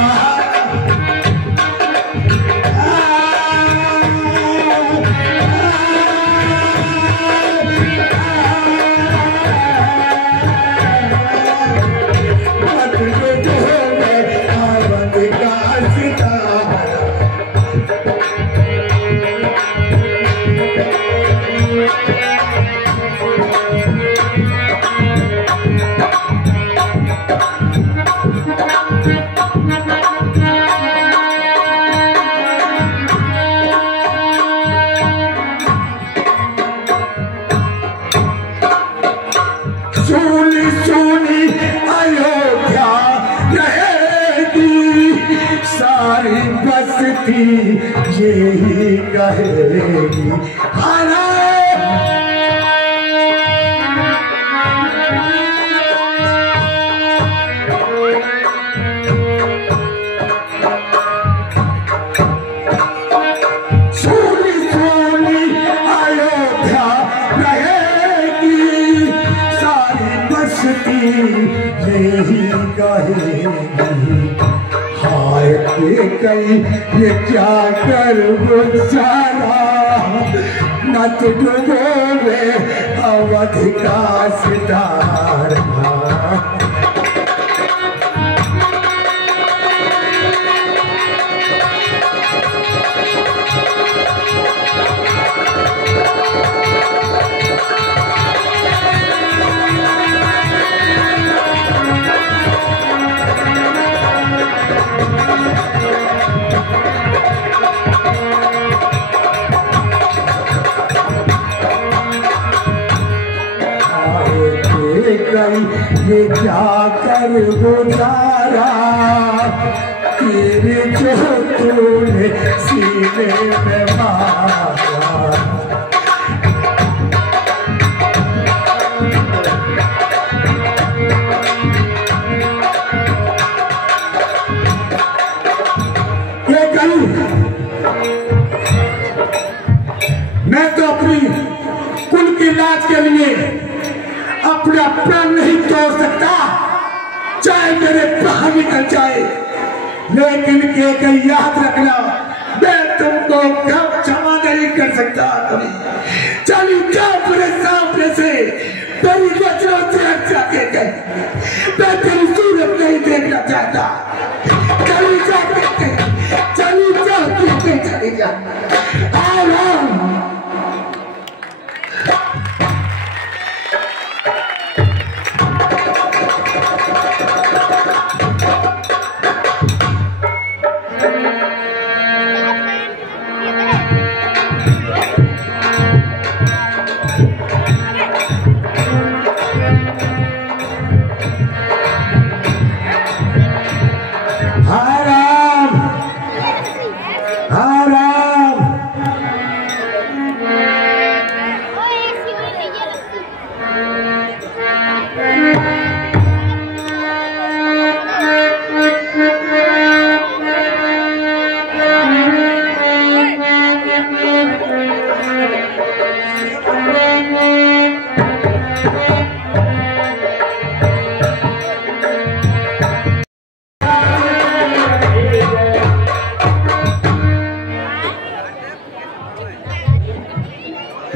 सोनी सोनी अयोध्या रहेगी, सारी बस्ती यही कहेगी। सोनी सोनी अयोध्या रहेगी, सारी बस्ती यही कहेगी। हाय के कई ये क्या कर गुजारा, मत डूबो रे अवध का सितारा। ये क्या कर गुजारा, तीर जो तूने सीने में मारा। ये करूं मैं तो अपनी कुल की लाज के लिए अपना प्राण नहीं तोड़ सकता, चाहे मेरे प्राण निकल जाए। लेकिन के याद रखना, मैं तुमको कब क्षमा नहीं कर सकता कभी। चली जाओ मेरे सामने से, तेरी नजरों से हटा के गए, मैं तेरी सूरत नहीं देखना चाहता। चली जाओ चली जा।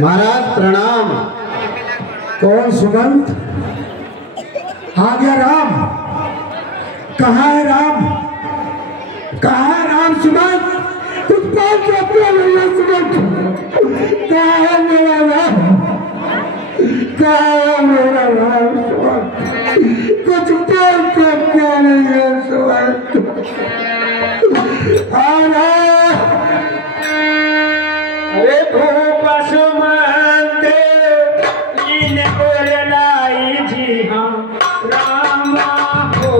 महाराज प्रणाम। कौन सुमंत? आ गया राम? कहाँ है राम? कहाँ है राम सुमंत? कुछ बात करते हैं सुमंत। कहाँ है मेरा राम? कहाँ है मेरा राम सुमंत? कुछ बात करते नहीं है सुमंत। अरे भूप सुमंत इन लाई जी हाँ रामा हो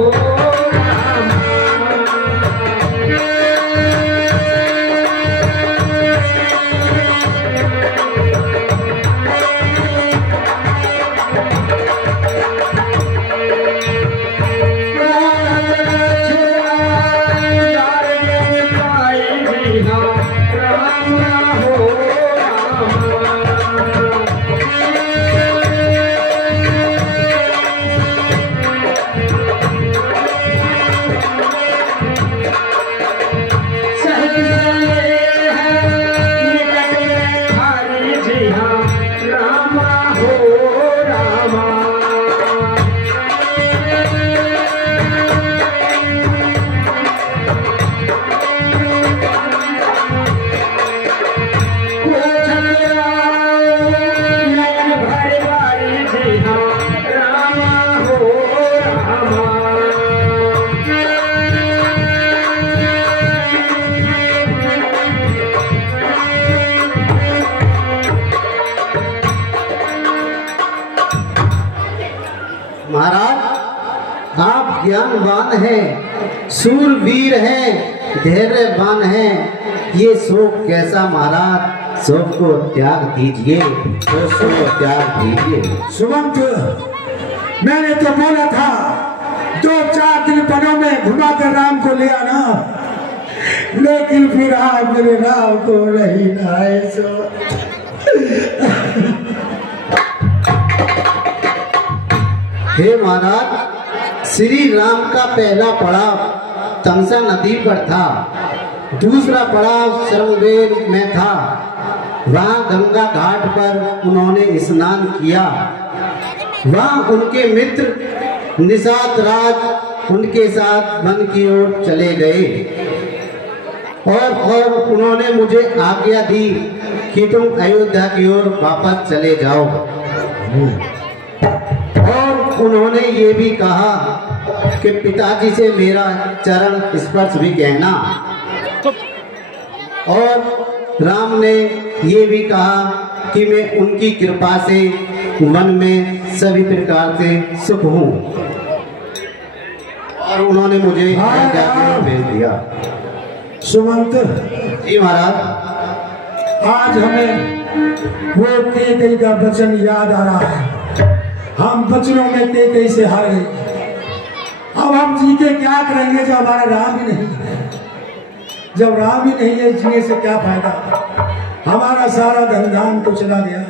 महाराज आप ज्ञानवान हैं, सूरवीर हैं, धैर्यवान हैं। ये शोक कैसा महाराज? शोक को त्याग दीजिए, तो शोक को त्याग दीजिए। सुमंत, मैंने तो बोला था 2-4 दिन वनों में घुमा कर राम को ले आना, लेकिन फिर आज मेरे राम को नहीं लाए। हे महाराज, श्री राम का पहला पड़ाव तमसा नदी पर था, दूसरा पड़ाव श्रमवेल में था। वहाँ गंगा घाट पर उन्होंने स्नान किया। वहाँ उनके मित्र निषाद राज उनके साथ वन की ओर चले गए और उन्होंने मुझे आज्ञा दी कि तुम अयोध्या की ओर वापस चले जाओ। और उन्होंने ये भी कहा कि पिताजी से मेरा चरण स्पर्श भी कहना। और राम ने ये भी कहा कि मैं उनकी कृपा से मन में सभी प्रकार से सुख हूँ। और उन्होंने मुझे भेज दिया। सुमंत जी महाराज, आज हमें वो कैकेयी का वचन याद आ रहा है। हम बचनों में कैकेयी से हार गए। अब हम जी के क्या करेंगे जब हमारा राम ही नहीं है? जब राम ही नहीं है, जीने से क्या फायदा? हमारा सारा धन तो चला गया।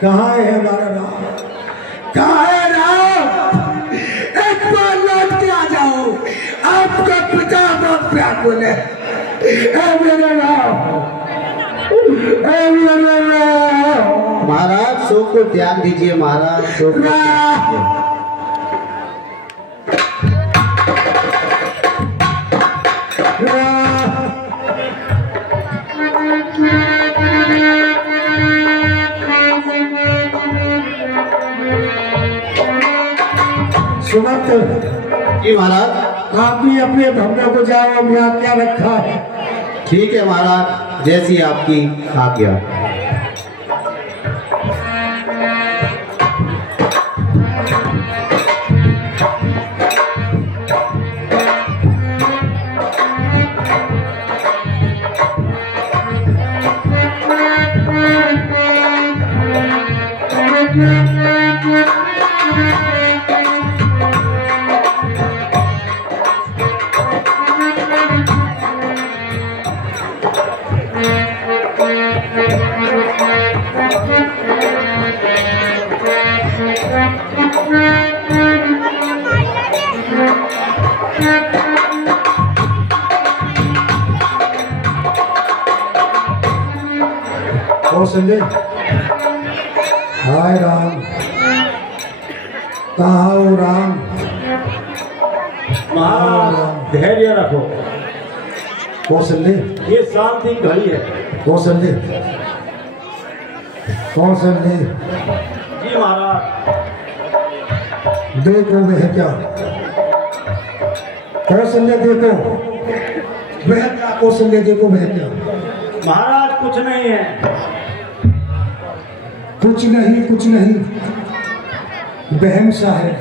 कहाँ है हमारा राम? कहाँ है राम? एक बार लौट के आ जाओ, आपका पिता बहुत प्यार बोले। मेरे राम, मेरे राम। महाराज शोक को त्याग दीजिए। महाराज शोक को त्याग दीजिए। सुमंत जी महाराज, आप भी अपने भवनों को जाओ। हम यहाँ क्या रखा है? ठीक है महाराज, जैसी आपकी आज्ञा। और संजय हाय राम, कहाँ हो राम? धैर्य रखो, कौशल्य ये शांति घड़ी है। कौशल्य कौशल्य जी महाराज। देखो वह क्या, कौशल्य देखो वह क्या, कौशल्य देखो वह क्या। महाराज कुछ नहीं है। कुछ नहीं, कुछ नहीं, बहम सा है।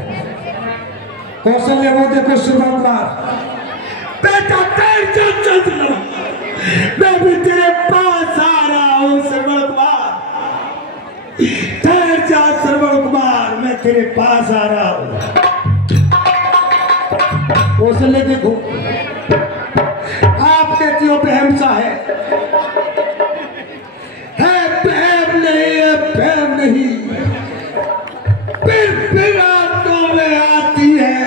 कौशल्य वो देखो सुबह बेटा तेरे चल मैं भी तेरे पास आ रहा हूँ श्रवण कुमार, ठहर जा श्रवण कुमार, मैं तेरे पास आ रहा हूँ। कौशल्य देखो, आप कहती हो बहम सा है बहम नहीं है, बहम नहीं, फिर आंखों में आती है,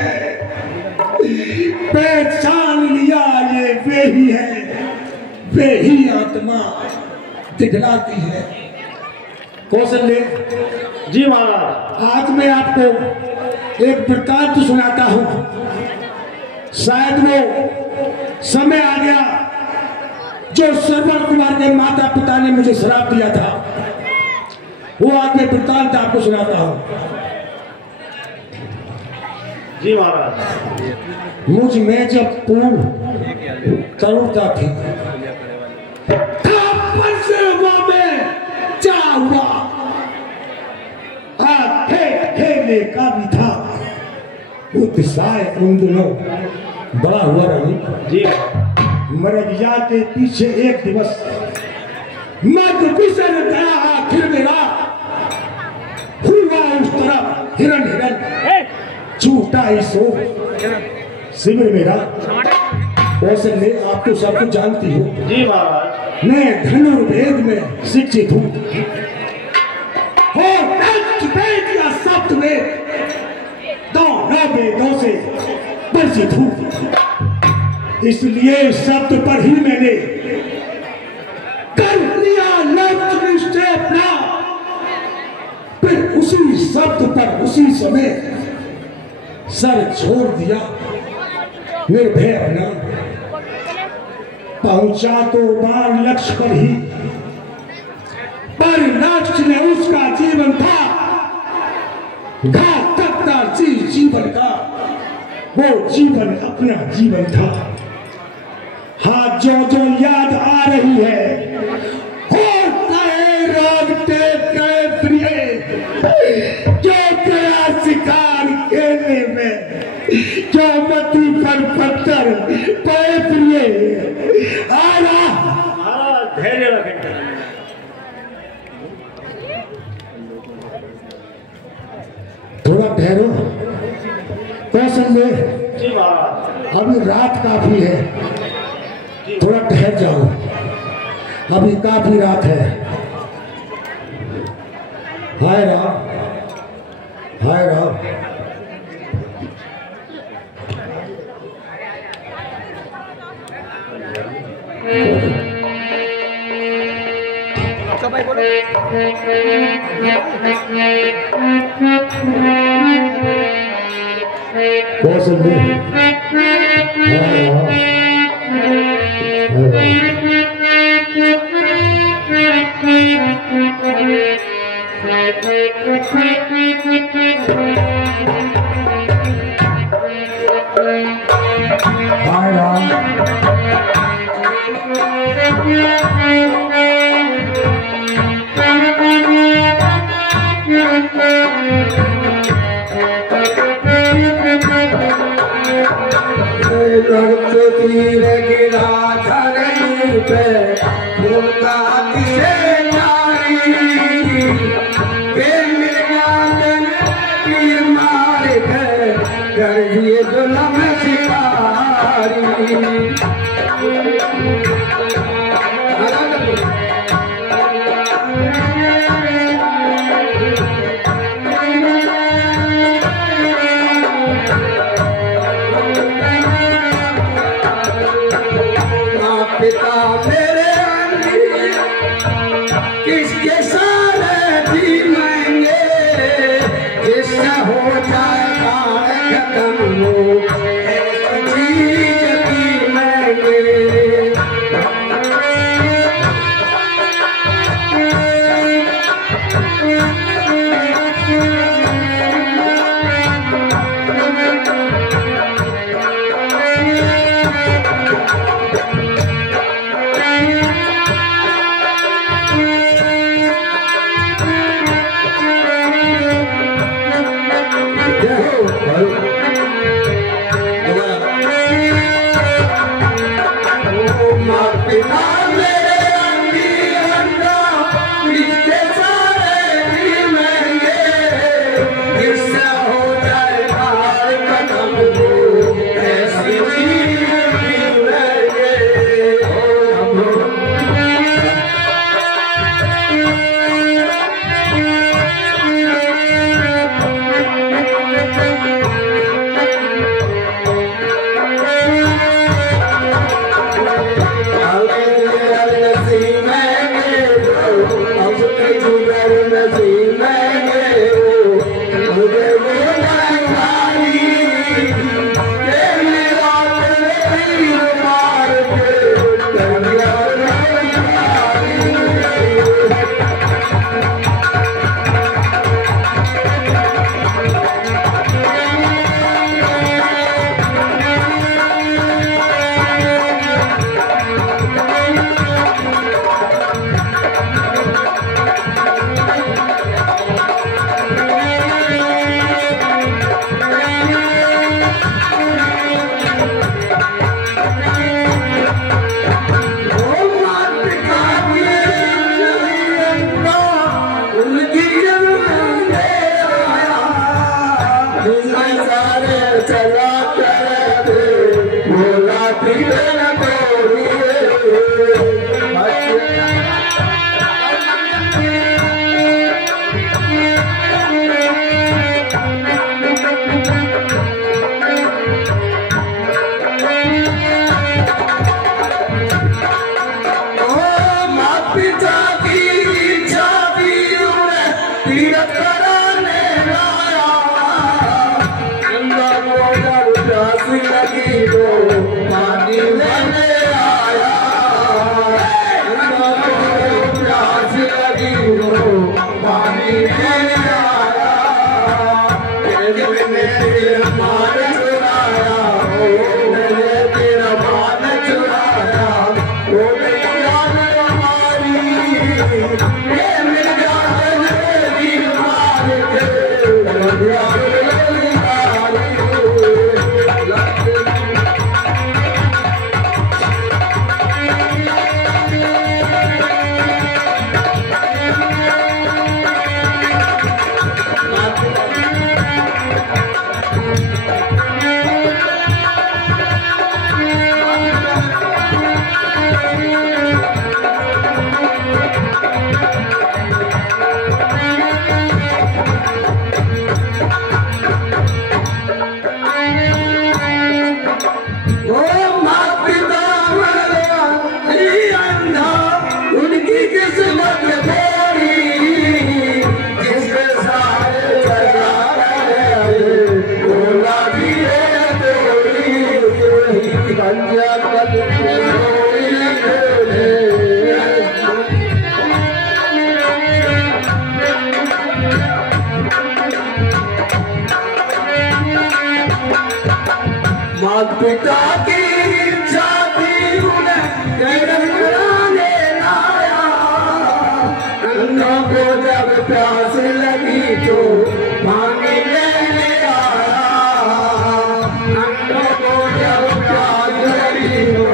पहचान लिया ये वे ही है, वे ही आत्मा दिखलाती है। कौशल्य जी महाराज। आज मैं आपको एक वृत्तांत सुनाता हूं, शायद वो समय आ गया जो श्रवण कुमार के माता पिता ने मुझे श्राप दिया था, वो आज मैं वृत्तांत आपको सुनाता हूं। जी महाराज। मुझ में जब पूर्ण तरुणता थी, में क्या हुआ खेलने का भी था, उत्साह उन दिनों बड़ा हुआ रही जी। मरजिया के पीछे एक दिवस मग बिसर गया, आखिर मेरा हुआ उस तरफ हिरन हिरन, छूटा ही सो शिविर मेरा। कौशल्य आप तो सब कुछ जानती हो। जी महाराज। मैं धनुर्वेद में शिक्षित हूँ, या शब्द में दोनों वेदों से परिचित हूँ, इसलिए शब्द पर ही मैंने कर लिया लक्ष्य निश्चय अपना, फिर उसी शब्द पर उसी समय सर छोड़ दिया निर्भय अपना। पहुंचा तो बार लक्ष्य पर ही, पर लक्ष्य ने उसका जीवन था, घातकता जीवन का, वो जीवन अपना जीवन था। हाँ जो जो याद आ रही है, होता है रागते के प्रिय, जो गया शिकार खेलने में, जो मती पर पत्थर पाए प्रिय आ रहा। धैर्य रखें। थोड़ा ठहरो कौशल्य, जी महाराज। अभी रात काफी है, थोड़ा ठहर जाओ, अभी काफी रात है। हाय राम, हाय राम। कौशल्य हाय राम, हाय राम। तीर गिरा धरनी पे, मुर्गा किसे नारी, तीर मार के कर दिए जुल्म शिकारी। पिता मेरे किसके सारे जीवेंगे, किससे हो जाए खत्म हो पिता की इच्छा थी उन्हें कराने लाया, अन्नों को जब प्यास लगी तो पानी लेने आया, अन्नों को जब प्यास लगी तो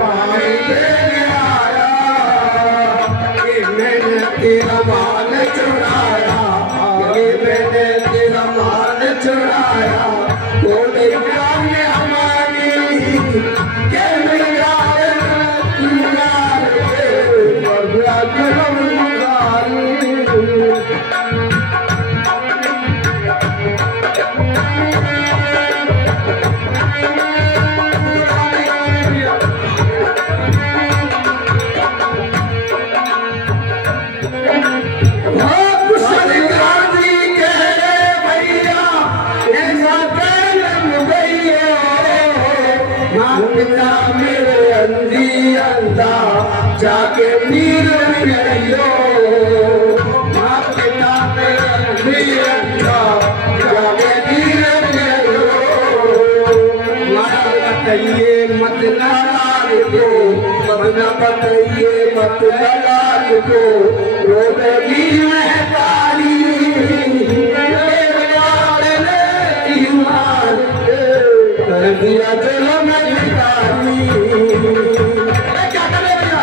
पानी लेने आया, कि मैंने तेरा माल चुराया, कि मैंने तेरा माल चुराया, तो जाके नीर मिलो माँ पिता मेरे जाके नीर मिलो बताइए मत नाराज को मना बताइए मत नाराज को रोगी में तारी कर दिया चलो मैं क्या करे भैया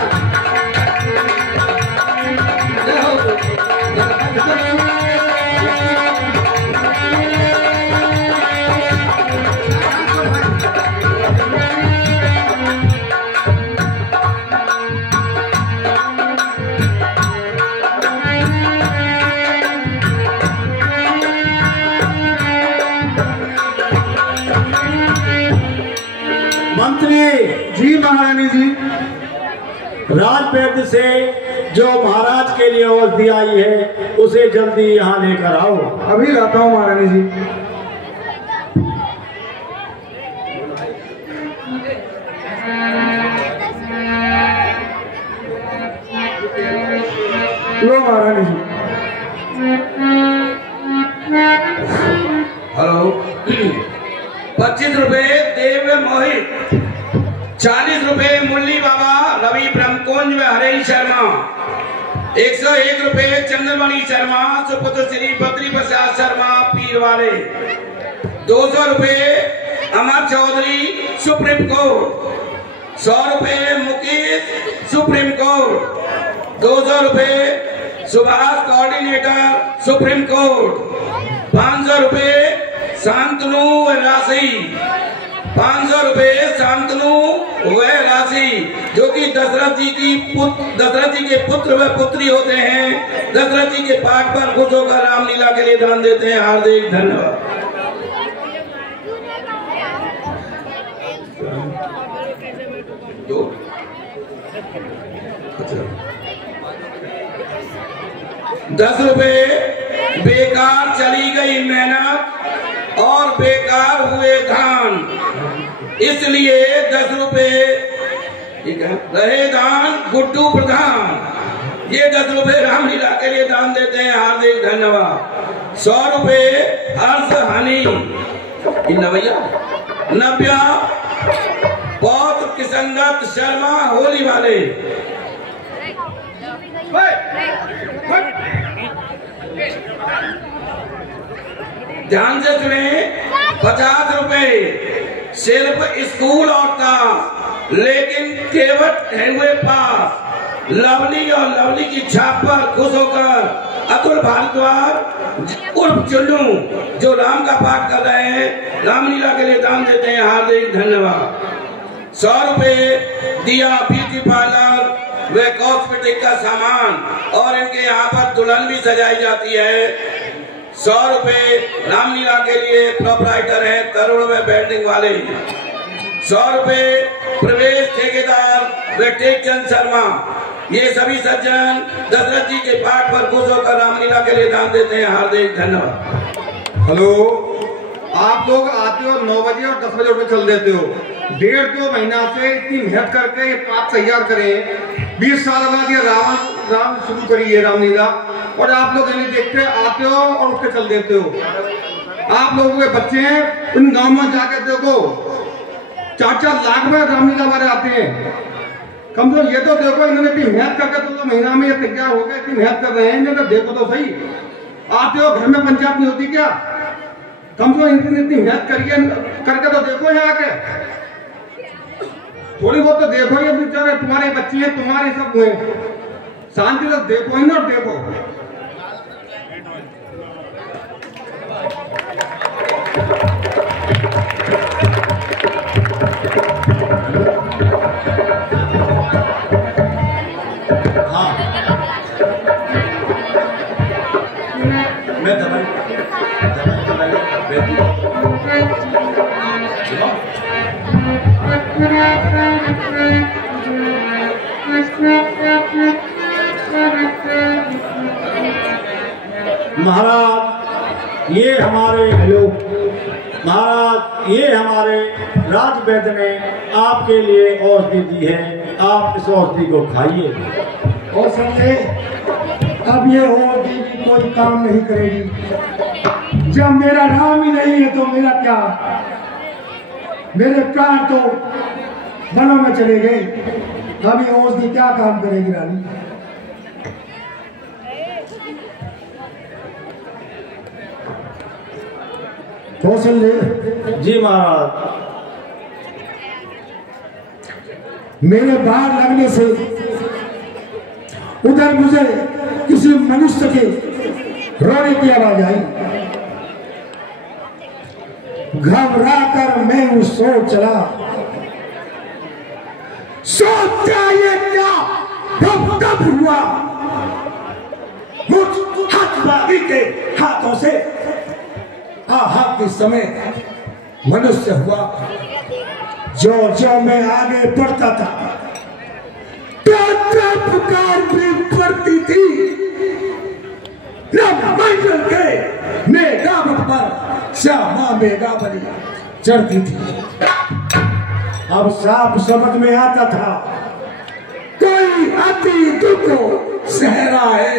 मंत्री जी, महारानी जी, राजपेट से जो महाराज के लिए औषधि आई है उसे जल्दी यहाँ लेकर आओ। अभी लाता हूँ महारानी जी। लो महारानी जी। हेलो 25 रुपए देव मोहित, 40 रुपए मुरली बाबा रवि ब्रह्मकुंज व हरे शर्मा, 101 रुपए चंद्रमणि शर्मा सुपुत्र श्री बद्री प्रसाद शर्मा पीर वाले, 200 रुपए अमर चौधरी सुप्रीम कोर्ट, 100 रुपए मुकेश सुप्रीम कोर्ट, 200 रुपए सुभाष कोऑर्डिनेटर सुप्रीम कोर्ट, 500 रुपए शांतनु राशि, 500 रुपए शांतनु वह राशि जो कि दशरथ जी के पुत्र व पुत्री होते हैं, दशरथ जी के पाठ पर खुश होकर रामलीला के लिए दान देते हैं। हार्दिक धन्यवाद। दो 10 रुपए बेकार चली गई मेहनत और बेकार हुए धान, इसलिए 10 रुपए रहे दान गुड्डू प्रधान, ये 10 रुपए रामलीला के लिए दान देते हैं। हार्दिक धन्यवाद। 100 रुपए हर्ष हनी नव्या पौत्र किशनदत्त शर्मा होली वाले, ध्यान से सुने, 50 रुपए सिर्फ स्कूल और ताश, लेकिन केवट हुए पास, लवली और लवली की छाप पर खुश होकर अतुल भारद्वाज उर्फ चुन्नू जो राम का पाठ कर रहे हैं रामलीला के लिए दान देते हैं। हार्दिक धन्यवाद। 100 रुपए दिया ब्यूटी पार्लर व कॉस्मेटिक का सामान और इनके यहाँ पर दुल्हन भी सजाई जाती है। 100 रुपए रामलीला के लिए प्रोपराइटर हैं तरुण व बेल्डिंग वाले। 100 रुपए प्रवेश ठेकेदार व टेकचंद शर्मा, ये सभी सज्जन दशरथ जी के पाठ पर खुश होकर रामलीला के लिए दान देते हैं। हार्दिक धन्यवाद। हेलो, आप लोग आते हो 9 बजे और 10 बजे उठ चल देते हो। 1.5-2 महीना से इतनी मेहनत करके ये पाठ तैयार करे, 20 साल बाद ये राम शुरू करी है रामलीला, और आप लोग नहीं देखते, आते हो और उठ के चल देते हो। आप लोगों के बच्चे हैं, इन गांव में जाके देखो 4-4 लाख में रामलीला वाले आते हैं। कम से कम ये तो देखो, इन्होंने इतनी मेहनत करके 2 महीना में ये तैयार हो गए, इतनी मेहनत कर रहे हैं, इन्हें तो देखो तो सही। आते हो, घर में पंचायत नहीं होती क्या? कम से कम इतनी मेहनत करके तो देखो यहाँ के, थोड़ी बहुत तो देखो। ये बेचारे तुम्हारे बच्चे हैं, तुम्हारे सब हुए, शांति से देखो ही ना, देखो। हाँ, मैं दवाई महाराज, ये हमारे राजवैद्य ने आपके लिए औषधि दी है, आप इस औषधि को खाइए। और समझे, अब ये औषधि भी कोई काम नहीं करेगी। जब मेरा नाम ही नहीं है तो मेरा क्या, मेरे प्राण तो वनों में चले गए। अब ये औषधि क्या काम करेगी रानी? कौशल्य जी महाराज। मेरे बाहर लगने से उधर मुझे किसी मनुष्य के रोने की आवाज आई। घबरा कर मैं सो चला, सोचा ये क्या तब हुआ। मुझ हथबागी के हाथों से आहत के समय मनुष्य हुआ। जो जो मैं आगे बढ़ता था तो पुकार भी पड़ती थी। मंजिल के मेघावत पर श्यामा मेघावली चढ़ती थी। अब साफ समझ में आता था कोई अति दुख सह रहा है।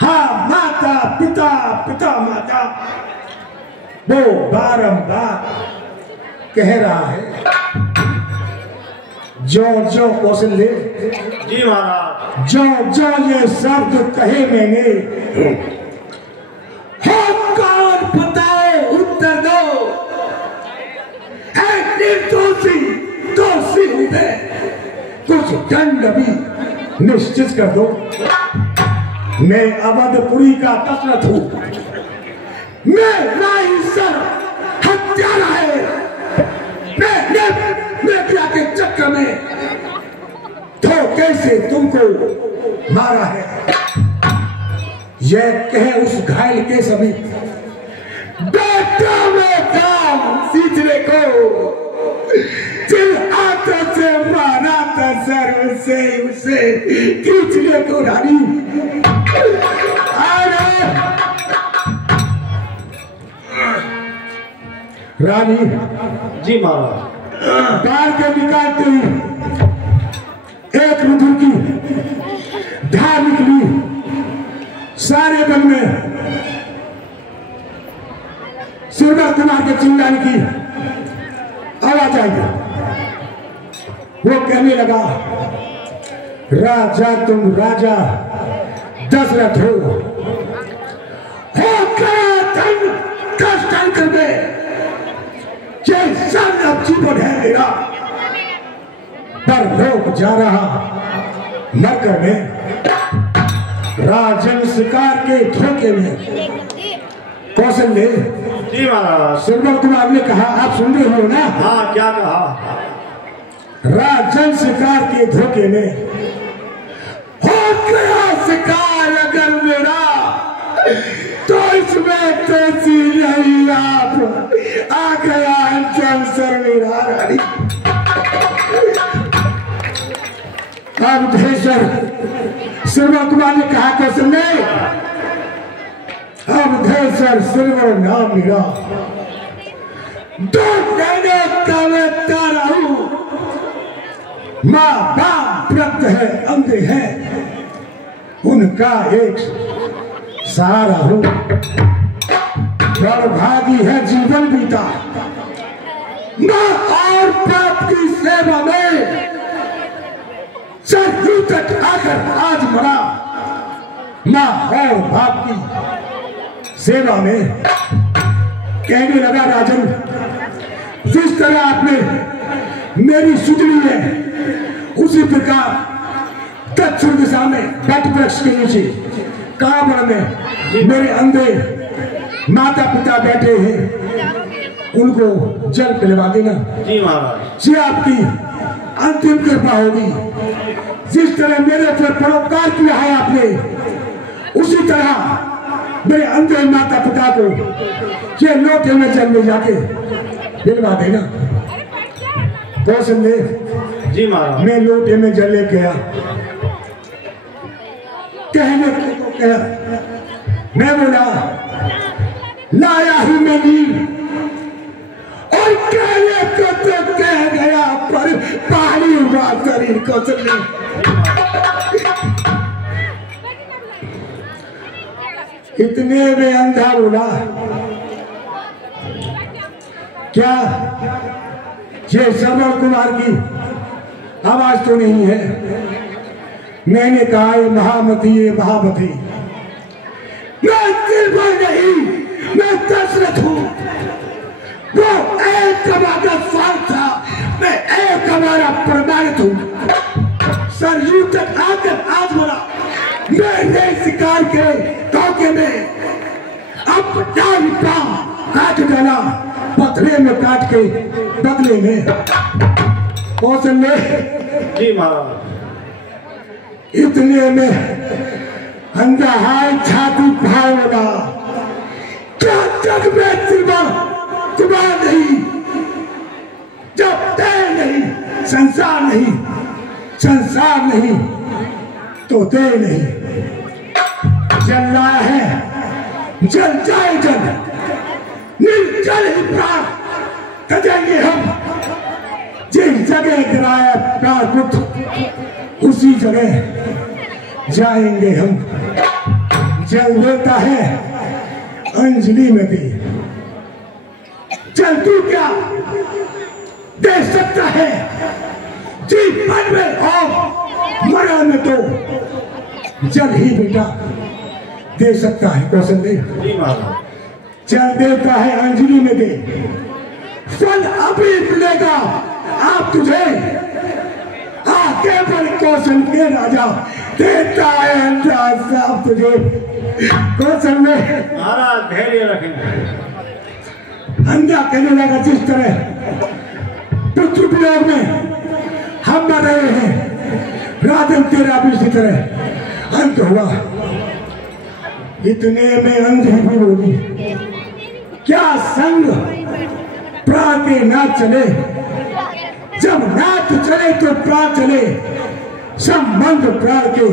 हाँ, माता पिता पिता माता वो बारंबार कह रहा है। जो जो कौशल्य जी महाराज। जो जो ये शब्द कहे मैंने, कौन बताओ, उत्तर दो। है निर्दोषी दोषी हूं मैं, कुछ दंड भी निश्चित कर दो। मैं अवधपुरी का दशरथ हूं, मैं राइसर हत्यारा है। मैं के चक्कर में धोखे से तुमको मारा है। यह कहे उस घायल के समीप बेटा में काम सीखने को जिन हाथों से मारा था सर उसे खींचने को रानी। रानी जी महाराज। बाल के निकालते ही एक रुधु की धार निकली। सारे बल में सूर्य कुमार के चिल्लाने की आवाज आई। वो कहने लगा, राजा तुम राजा दशरथ हो गया धन कष्ट कर दे। अब जीवन है मेरा, पर लोग जा रहा मरकर में राजन शिकार के धोखे में। कौशल्य जी महाराज। सुंदर कुमार ने कहा, आप सुन रहे हो ना? हाँ, क्या कहा? राजन शिकार के धोखे में हो गया शिकार अगर मेरा, तो इसमें दोषी नहीं आप। आ गया अंतिम सर मेरा रानी। अब धेसर सिल्वर कुमार ने कहा, कौशल्य अब धेसर सिल्वर नाम मेरा, दो महीने का मैं तारा हूं। माँ बाप वृद्ध है, अंधे हैं, उनका एक सहारा हूं। भागी है जीवन बीता, माँ और बाप की सेवा में सरयू तक आकर आज मरा। माँ और बाप की सेवा में। कहने लगा, राजन जिस तरह आपने मेरी सुधरी है, उसी प्रकार दक्षिण दिशा में बट वृक्ष के नीचे कांवड़ में मेरे अंधे माता पिता बैठे हैं, उनको जल पिलवा देना। जी महाराज। ये आपकी अंतिम कृपा होगी। जिस तरह मेरे ऊपर परोपकार किया है आपने, उसी तरह मेरे अंधे माता पिता को ये लोटे में जल में जाके पिलवा देना। कौशल्य जी महाराज। मैं लोटे में जल ले गया, कहने को कहा, मैं बोला लाया हूं मैं नील, और कहने को तो कह गया पर पहाड़ी बात करी। नहीं कौशल्य। इतने में अंधा बोला, क्या ये श्रवण कुमार की आवाज तो नहीं है? मैंने कहा ये महामती, ये महामती। मैं निर्भय नहीं, मैं दशरथ हूं। वो एक हमारा स्वार्थ था, मैं एक हमारा प्रमाणित हूं। सरयू तक आकर आज बोला, मैंने शिकार के धोखे में अपना प्राण काट डाला, पथरे में काट के बदले में। कौशल्य जी महाराज। इतने में अंधा हाय छाती भाई बोला, क्या जग में सिवा तुम्हारा नहीं? जब दे नहीं, संसार नहीं, संसार नहीं तो दे नहीं। जल रहा है, जल जाए जल, निर्जल ही प्राण तजेंगे हम। जिस जगह गिराया प्राण पुत्र, उसी जगह जाएंगे हम। जल देता है अंजलि में भी, जल तू क्या दे सकता है? जीवन में और मरण में तो जल ही बेटा दे सकता है। कौशल्य जल देता है अंजलि में दे, फल अभी मिलेगा आप तुझे आगे पर। कौशल के राजा देता है अंदाज आप तुझे। कौशल में महाराज धैर्य रखें। अंधा कहने लगा, जिस तरह पृथ्वी वियोग में हम मर रहे हैं, राजन तेरा भी इसी तरह अंत हुआ। इतने में अंधी भी बोली, क्या संग प्राण के ना चले? जब नाथ चले तो प्राण चले, संबंध प्राण के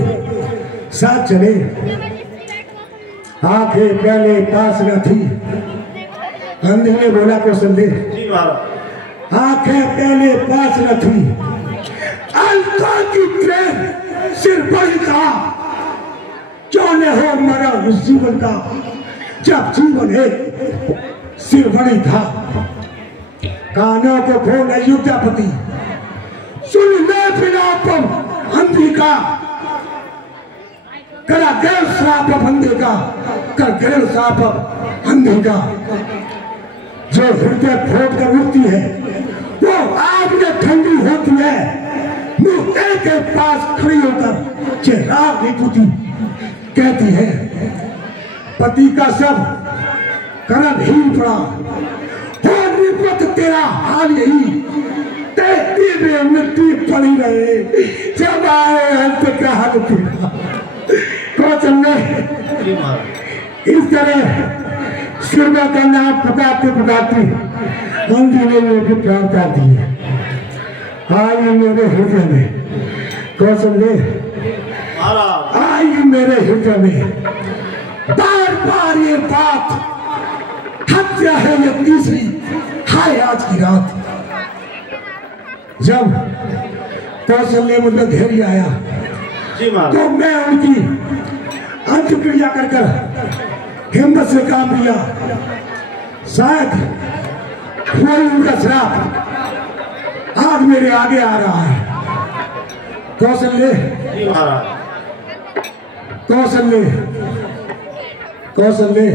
साथ चले। आंखें पहले पास न थी, अंधे ने बोला कौशल्य, आंखें पहले पास न थी, अलका की ट्रेन सिर पर था। क्यों न हो मरा उस जीवन का, जब जीवन एक सिर बड़ी था। कानों को खोल अयोध्यापति, सुन ले विलापम अंधी का, करा गैर श्राप अंधे का, कर गैर श्राप अंधे का। जो हृदय फोड़ कर उठती है वो आग में ठंडी होती है। मुर्दे के पास खड़ी होकर चिराग नहीं पूती, कहती है पति का सब करन हीन पड़ा, हो निपट तेरा हाल यही, तेरी में मिट्टी पड़ी रहे, जब आए अंत का हाल पीड़ा। कौशल इस तरह शिव का नाम पुकारते पुकारते अंधी ने मुझे प्रार्थना दी है। आई मेरे हृदय में, कौशल आई मेरे हृदय में, बार बार ये बात, हत्या है ये तीसरी, हाय आज की रात। जब कौशल्य मुझे धैर्य आया तो मैं उनकी अंत्यक्रिया कर कर हिम्मत से काम लिया। शायद वही उनका श्राप आज मेरे आगे आ रहा है। कौशल्य कौशल्य कौशल्य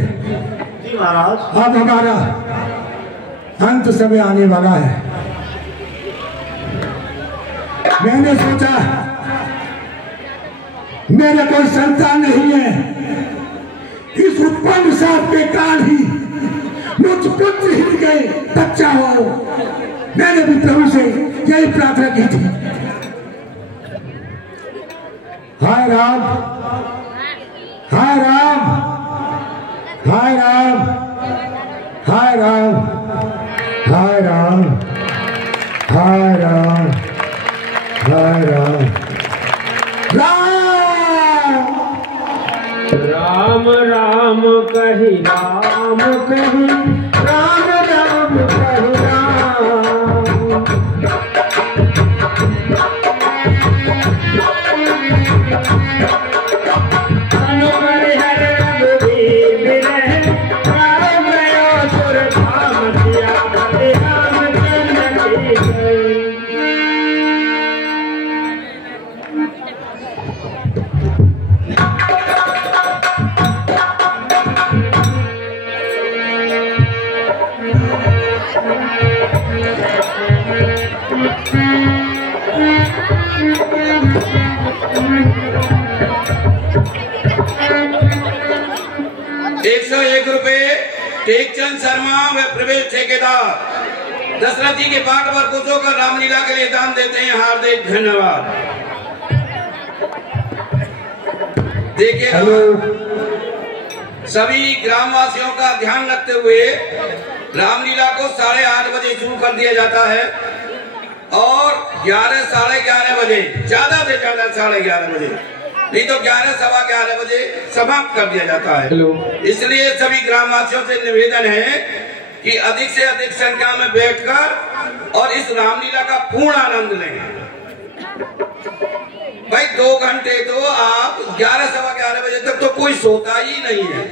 अब हमारा अंत समय आने वाला है। मैंने सोचा मेरे कोई संतान नहीं है, इस उत्पन्न साथ के कारण ही मुझ पुत्र ही गए बच्चा हो। मैंने भी प्रभु से यही प्रार्थना की थी। हाय राम, हाय राम, हाय राम, हाय राम, हाय राम, हाय राम, हाय राम, राम राम कही राम कही, राम राम कही राम। टेकचंद शर्मा व प्रवेश ठेकेदार दशरथ जी के पाठ पर कुछ होकर रामलीला के लिए दान देते हैं। हार्दिक धन्यवाद। देखिए, सभी ग्रामवासियों का ध्यान रखते हुए रामलीला को 8:30 बजे शुरू कर दिया जाता है और 11 साढ़े 11 बजे, ज्यादा से ज्यादा 11:30 बजे, नहीं तो 11 सवा 11 बजे समाप्त कर दिया जाता है। इसलिए सभी ग्रामवासियों से निवेदन है कि अधिक से अधिक संख्या में बैठकर और इस रामलीला का पूर्ण आनंद लें। भाई 2 घंटे तो आप 11 सवा 11 बजे तक तो कोई सोता ही नहीं है।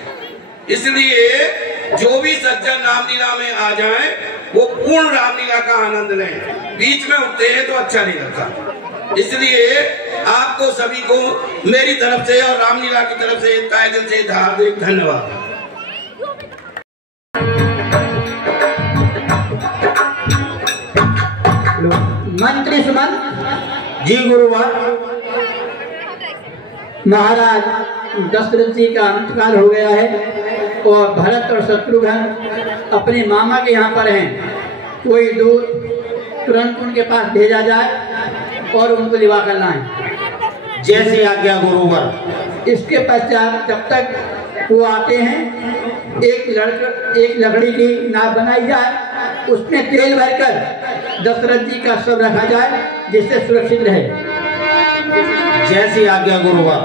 इसलिए जो भी सज्जन रामलीला में आ जाएं वो पूर्ण रामलीला का आनंद लें। बीच में उठते हैं तो अच्छा नहीं लगता। इसलिए आपको सभी को मेरी तरफ से और रामलीला की तरफ से तहे दिल से हार्दिक धन्यवाद। मंत्री सुमन जी गुरुवार। महाराज दशरथ जी का अंतकाल हो गया है और भरत और शत्रुघ्न अपने मामा के यहाँ पर हैं। कोई दूर तुरंत उनके पास भेजा जाए और उनको लिवा कर लाएं। जैसी आज्ञा गुरुवर। इसके पश्चात जब तक वो आते हैं एक लकड़ी की नाव बनाई जाए, उसमें तेल भरकर दशरथ जी का शव रखा जाए जिससे सुरक्षित रहे। जैसी आज्ञा गुरुवर।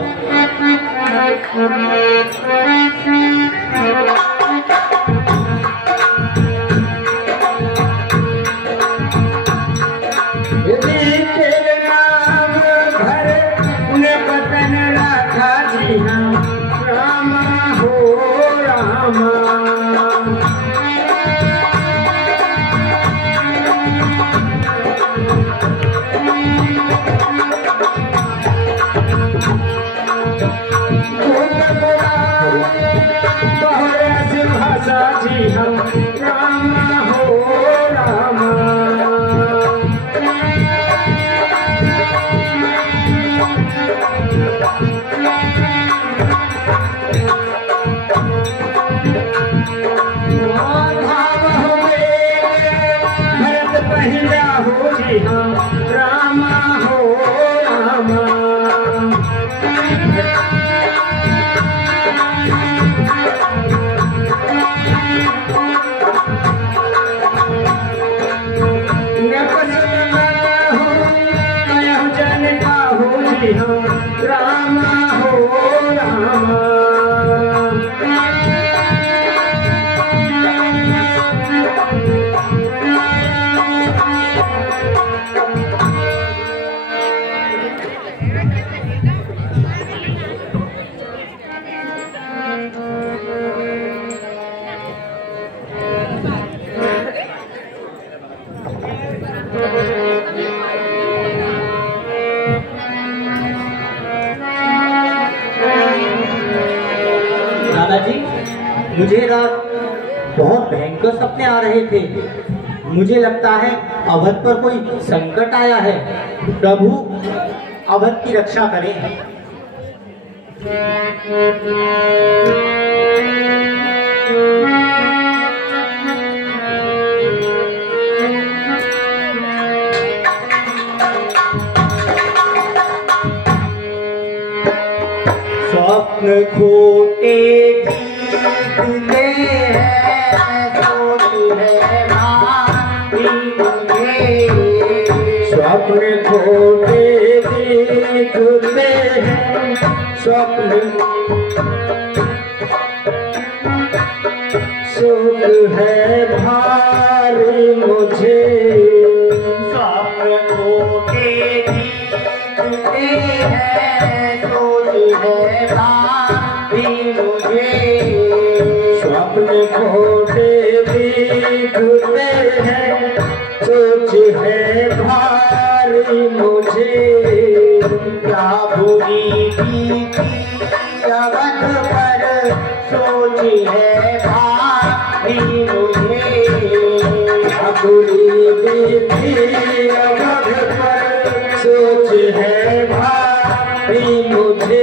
मुझे रात बहुत भयंकर सपने आ रहे थे। मुझे लगता है अवध पर कोई संकट आया है। प्रभु अवध की रक्षा करें। स्वप्न खोटे दिखते हैं, सोच है मारी मुझे। स्वप्न खोटे दिखते हैं, स्वप्न सुख है भारी मुझे। स्वप्न खोटे दिखते हैं, मुझे स्वप्न खोटे दिखते हैं, सोच है भारी मुझे, क्या बुरी बीती अवध पर, सोच है भारी मुझे, क्या बुरी बीती अवध पर, सोच है भारी मुझे।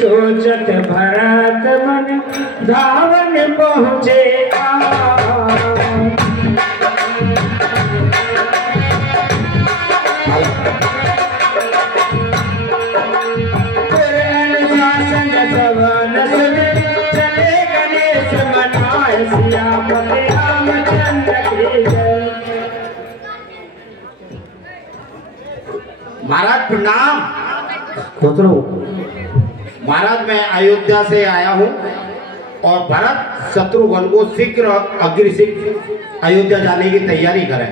सोचत भरत मन धावन पहुँचे चले गणेश मनाए सियापति रामचंद्र की जय। महाराज प्रणाम। खुश महाराज मैं अयोध्या से आया हूँ और भरत शत्रुघ्न को शीघ्र अग्रसित अयोध्या जाने की तैयारी करें।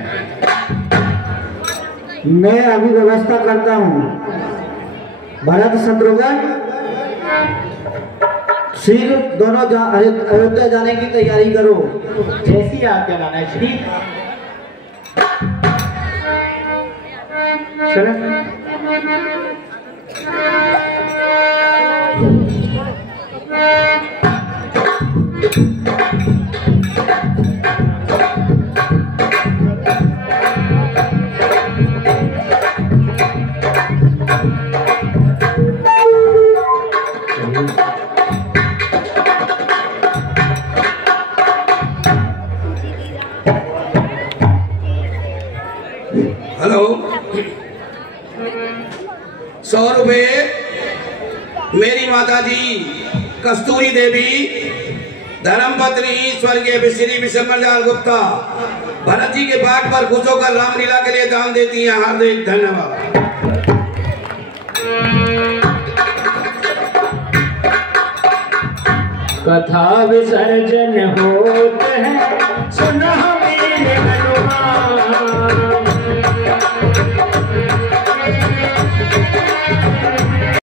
मैं अभी व्यवस्था करता हूँ। भरत शत्रुघ्न शीघ्र दोनों अयोध्या जाने की तैयारी करो। जैसी आज्ञा नाना श्री। चले। हेलो, 100 रुपए मेरी माता जी कस्तूरी देवी धर्मपत्नी स्वर्गीय श्री विशंबरलाल गुप्ता भरत जी के पाठ पर खुश होकर रामलीला के लिए दान देती हैं। हार्दिक धन्यवाद। कथा विसर्जन होते हैं